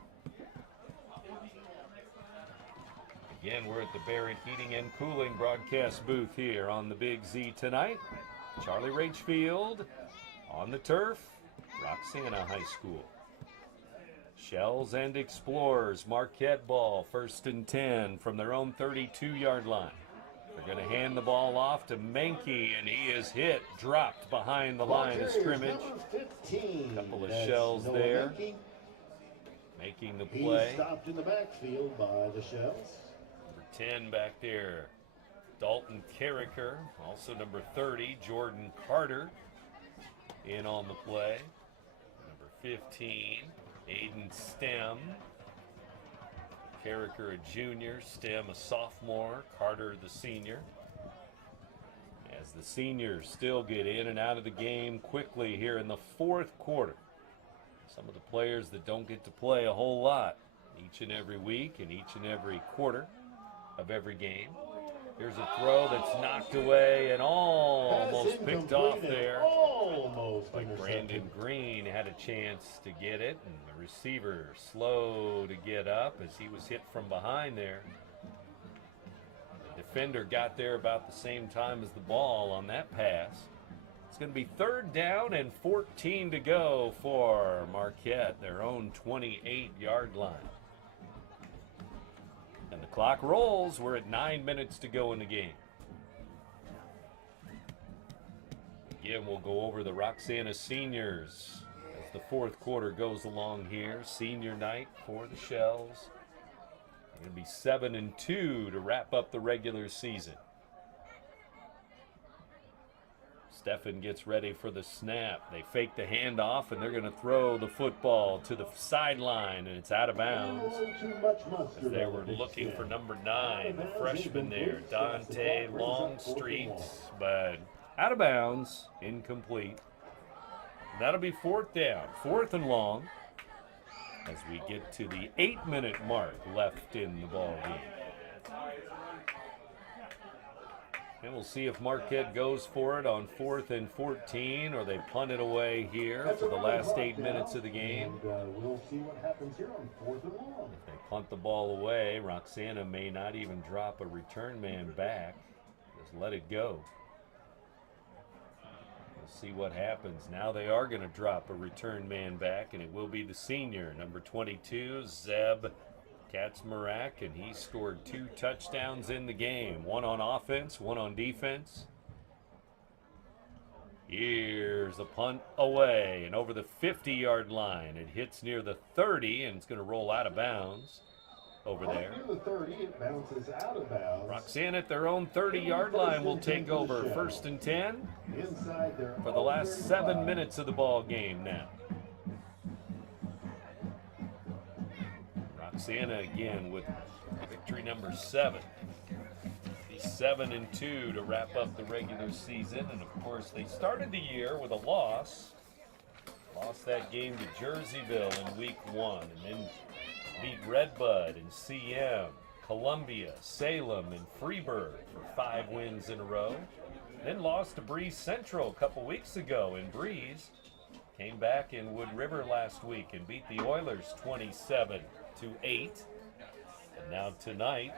Again, we're at the Barrett Heating and Cooling broadcast booth here on the Big Z tonight. Charlie Rach Field on the turf, Roxana High School. Shells and Explorers, Marquette ball, first and 10 from their own 32-yard line. They're going to hand the ball off to Menke, and he is hit, dropped behind the line of scrimmage. Couple of Shells there, making the play. He's stopped in the backfield by the Shells. Number 10 back there, Dalton Carricker. Also number 30, Jordan Carter, in on the play. Number 15, Aiden Stem. Carricker a junior, Stem a sophomore, Carter the senior. As the seniors still get in and out of the game quickly here in the fourth quarter. Some of the players that don't get to play a whole lot each and every week and each and every quarter of every game. Here's a throw that's knocked away and almost picked off there. Like Brandon Green had a chance to get it, and the receiver slow to get up as he was hit from behind there. The defender got there about the same time as the ball on that pass. It's going to be third down and 14 to go for Marquette, their own 28-yard line. And the clock rolls. We're at 9 minutes to go in the game. Again, we'll go over the Roxana seniors as the fourth quarter goes along here. Senior night for the Shells. Going to be 7-2 to wrap up the regular season. Stefan gets ready for the snap. They fake the handoff, and they're going to throw the football to the sideline, and it's out of bounds. As they were looking for number 9, the freshman there, Dante Longstreet, but out of bounds, incomplete. That'll be fourth down, fourth and long, as we get to the 8-minute mark left in the ball game. And we'll see if Marquette goes for it on 4th and 14, or they punt it away here for the last 8 minutes of the game. We'll see what happens here on 4th and long. If they punt the ball away, Roxana may not even drop a return man back. Just let it go. We'll see what happens. Now they are going to drop a return man back, and it will be the senior, number 22, Zeb Kaczmarek, and he scored 2 touchdowns in the game. One on offense, one on defense. Here's a punt away and over the 50-yard line. It hits near the 30, and it's going to roll out of bounds over there. Near the 30, it bounces out of bounds. Roxana at their own 30-yard line will take over 1st and 10 for the last 7 minutes of the ball game now. Roxana again with victory number 7. 7-2 to wrap up the regular season, and of course they started the year with a loss. Lost that game to Jerseyville in week 1, and then beat Redbud and CM, Columbia, Salem, and Freeburg for 5 wins in a row. Then lost to Breeze Central a couple weeks ago in Breeze. Came back in Wood River last week and beat the Oilers 27-8. And now tonight,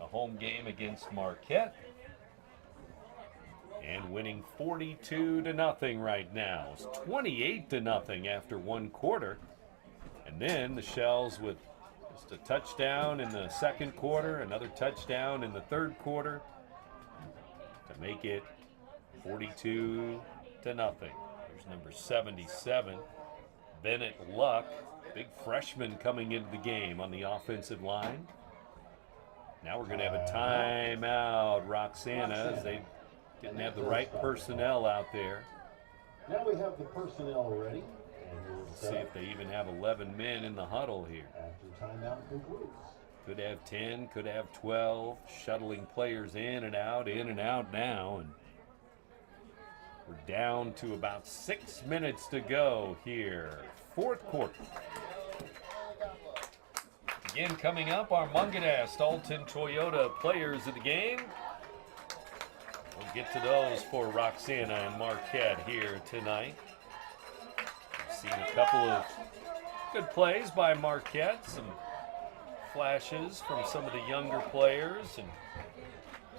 a home game against Marquette. And winning 42-0 right now. It's 28-0 after 1 quarter. And then the Shells with just a touchdown in the second quarter, another touchdown in the third quarter to make it 42-0. There's number 77, Bennett Luck, big freshman coming into the game on the offensive line. Now we're going to have a timeout, Roxana, as they didn't have the right personnel out there. Now we have the personnel ready. And we'll See if they even have 11 men in the huddle here. after timeout concludes. Could have 10, could have 12, shuttling players in and out now. And we're down to about 6 minutes to go here. Fourth quarter. Again, coming up, our Munganast Alton Toyota players of the game. We'll get to those for Roxana and Marquette here tonight. We've seen a couple of good plays by Marquette, some flashes from some of the younger players, and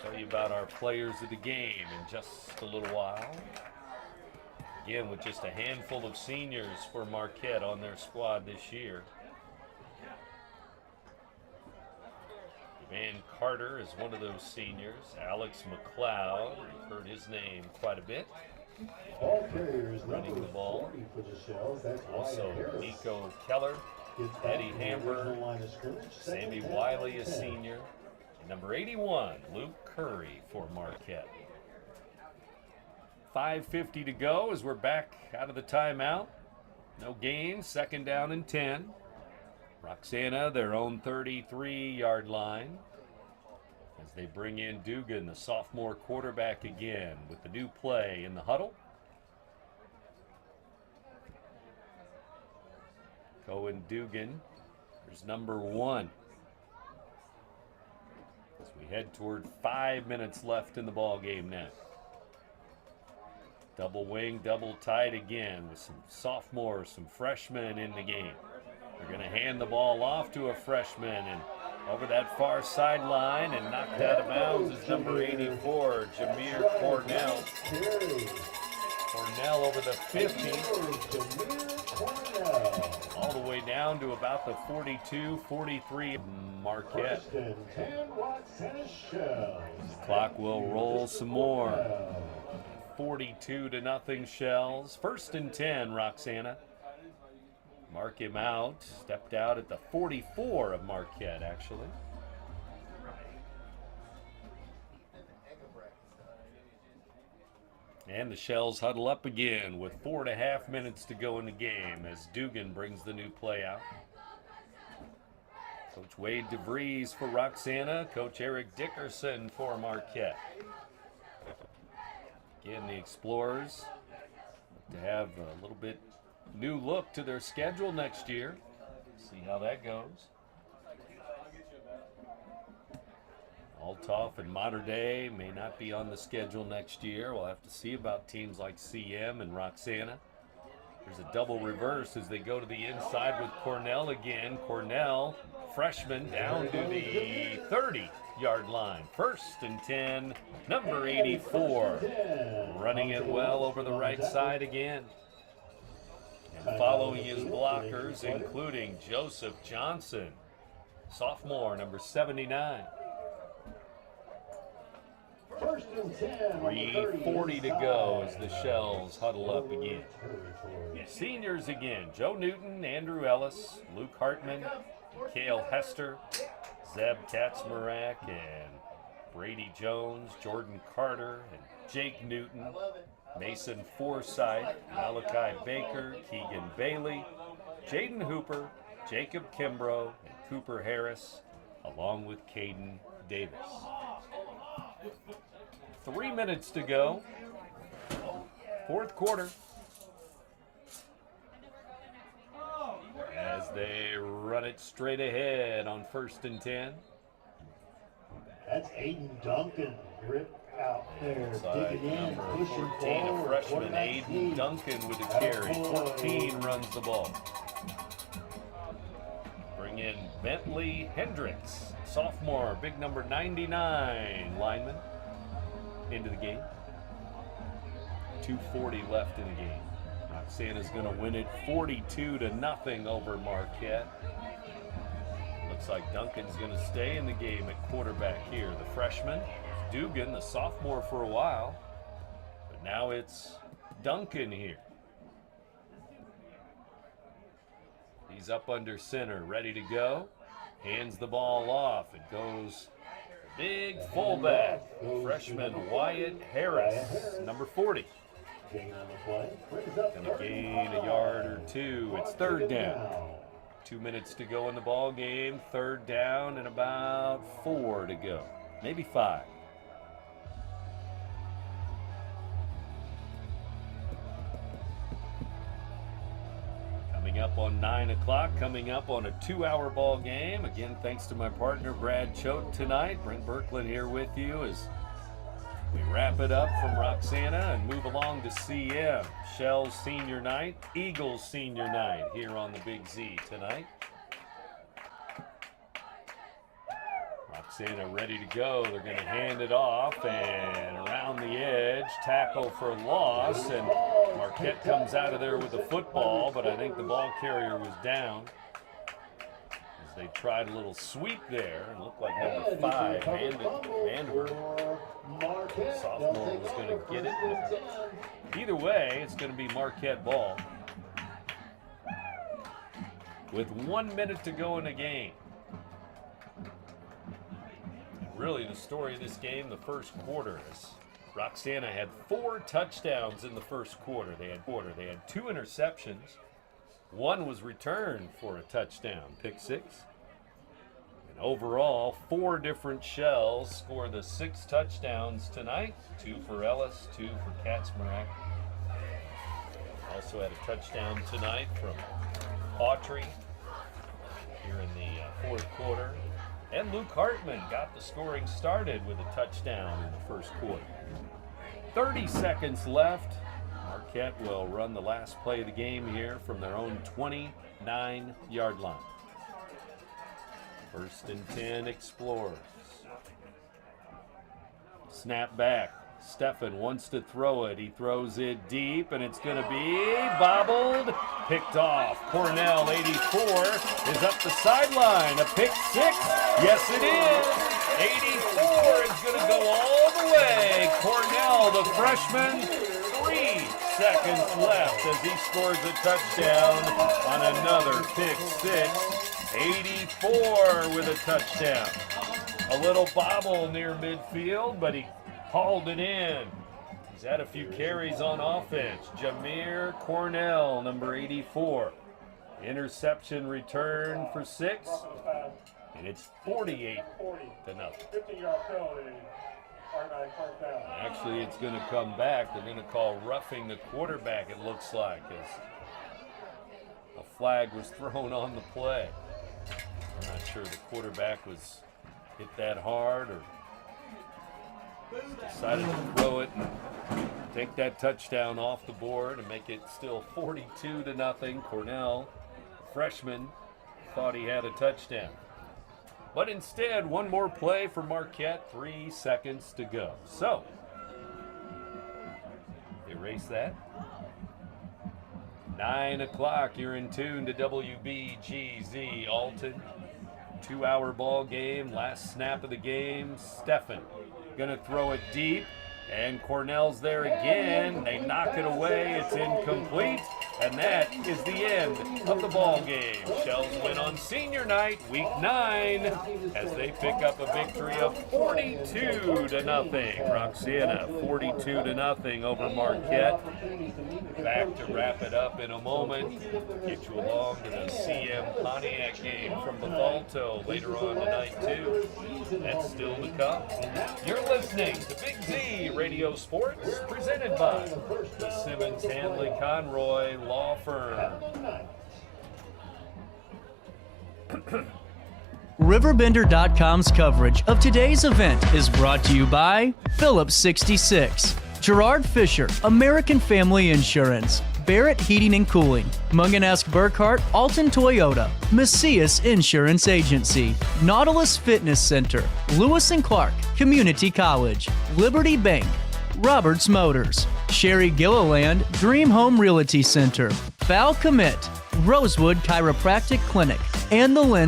tell you about our players of the game in just a little while. Again, with just a handful of seniors for Marquette on their squad this year. Van Carter is one of those seniors. Alex McLeod, you've heard his name quite a bit. Ball carriers Running the ball. 40 for the Shells. That's Also, Nico Keller, Eddie Hamburg, Sammy Wiley, a senior. And number 81, Luke Curry for Marquette. 5:50 to go as we're back out of the timeout. No gain, second down and 10. Roxana, their own 33-yard line. As they bring in Dugan, the sophomore quarterback again, with the new play in the huddle. Cohen Dugan, there's number 1. As we head toward 5 minutes left in the ball game now. Double wing, double tight again with some sophomores, some freshmen in the game. They're going to hand the ball off to a freshman, and over that far sideline and knocked out of bounds is number 84, Jameer Cornell. Cornell over the 50. All the way down to about the 42, 43 Marquette. The clock will roll some more. 42-0 Shells. 1st and 10, Roxana. Mark him out. Stepped out at the 44 of Marquette, actually. And the Shells huddle up again with 4.5 minutes to go in the game as Dugan brings the new play out. Coach Wade DeVries for Roxana. Coach Eric Dickerson for Marquette. Again, the Explorers look to have a little bit new look to their schedule next year. See how that goes. Althoff and Mater Dei may not be on the schedule next year. We'll have to see about teams like CM and Roxana. There's a double reverse as they go to the inside with Cornell again. Cornell, freshman, down to the 30-yard line. 1st and 10, number 84. Running it well over the right side again. And following his blockers, including Joseph Johnson, sophomore, number 79. 3:40 to go as the Shells huddle up again. Seniors again, Joe Newton, Andrew Ellis, Luke Hartman, Cale Hester, Zeb Katzmarak, and Brady Jones, Jordan Carter, and Jake Newton, Mason Forsythe, Malachi Baker, Keegan Bailey, Jaden Hooper, Jacob Kimbrough, and Cooper Harris, along with Caden Davis. 3 minutes to go. 4th quarter. As they run it straight ahead on 1st and 10. That's Aiden Duncan ripped out there, digging in, pushing 14, forward. a freshman, Aiden Duncan with a carry. 14 runs the ball. Bring in Bentley Hendricks, sophomore, big number 99 lineman, into the game. 2:40 left in the game. Roxana's going to win it 42-0 over Marquette. Looks like Duncan's going to stay in the game at quarterback here. The freshman, Dugan, the sophomore for a while, but now it's Duncan here. He's up under center, ready to go. Hands the ball off. It goes big fullback, freshman Wyatt Harris, number 40. Gonna gain a yard or two. It's third down. 2 minutes to go in the ball game. Third down and about 4 to go. Maybe 5. Coming up on 9 o'clock, coming up on a 2-hour ball game. Again, thanks to my partner, Brad Choate tonight. Brent Birkland here with you as we wrap it up from Roxana and move along to CM. Shell's Senior Night, Eagles Senior Night here on the Big Z tonight. Roxana ready to go. They're going to hand it off and around the edge, tackle for loss, and Marquette comes out of there with the football, but I think the ball carrier was down as they tried a little sweep there and looked like number 5, Vandenberg, sophomore, was going to get it. Either way, it's going to be Marquette ball with 1 minute to go in the game. Really, the story of this game, the first quarter, is Roxana had 4 touchdowns in the first quarter. They had 2 interceptions. 1 was returned for a touchdown, pick 6. And overall, 4 different shells scored the 6 touchdowns tonight. 2 for Ellis, 2 for Katzmarak. Also had a touchdown tonight from Autry here in the fourth quarter. And Luke Hartman got the scoring started with a touchdown in the first quarter. 30 seconds left. Marquette will run the last play of the game here from their own 29-yard line. First and 10 Explorers. Snap back. Stefan wants to throw it. He throws it deep, and it's going to be bobbled. Picked off. Cornell, 84, is up the sideline. A pick 6. Yes, it is. 84 is going to go all the way. Cornell, the freshman, 3 seconds left as he scores a touchdown on another pick 6. 84 with a touchdown. A little bobble near midfield, but he hauled it in. He's had a few carries on offense. Jameer Cornell, number 84. Interception return for 6. And it's 48 to nothing. Actually, it's going to come back. They're going to call roughing the quarterback, it looks like, as a flag was thrown on the play. I'm not sure the quarterback was hit that hard or decided to throw it and take that touchdown off the board and make it still 42 to nothing. Cornell, freshman, thought he had a touchdown. But instead, one more play for Marquette, 3 seconds to go. So, erase that. 9 o'clock, you're in tune to WBGZ Alton. 2-hour ball game, last snap of the game. Stefan gonna throw it deep, and Cornell's there again. They knock it away, it's incomplete, and that is the end of the ball game. Shells win on senior night, week 9, as they pick up a victory of 42 to nothing. Roxana 42 to nothing over Marquette. Back to wrap it up in a moment. Get you along to the CM Pontiac game from Bethalto later on tonight too. That's still to come. You're listening to Big Z Radio Sports, presented by the Simmons Handley Conroy Law Firm. RiverBender.com's coverage of today's event is brought to you by Phillips 66, Gerard Fisher, American Family Insurance, Barrett Heating and Cooling, Munganesc Burkhart, Alton Toyota, Macias Insurance Agency, Nautilus Fitness Center, Lewis & Clark, Community College, Liberty Bank, Roberts Motors, Sherry Gilliland, Dream Home Realty Center, Val Commit, Rosewood Chiropractic Clinic, and the Lens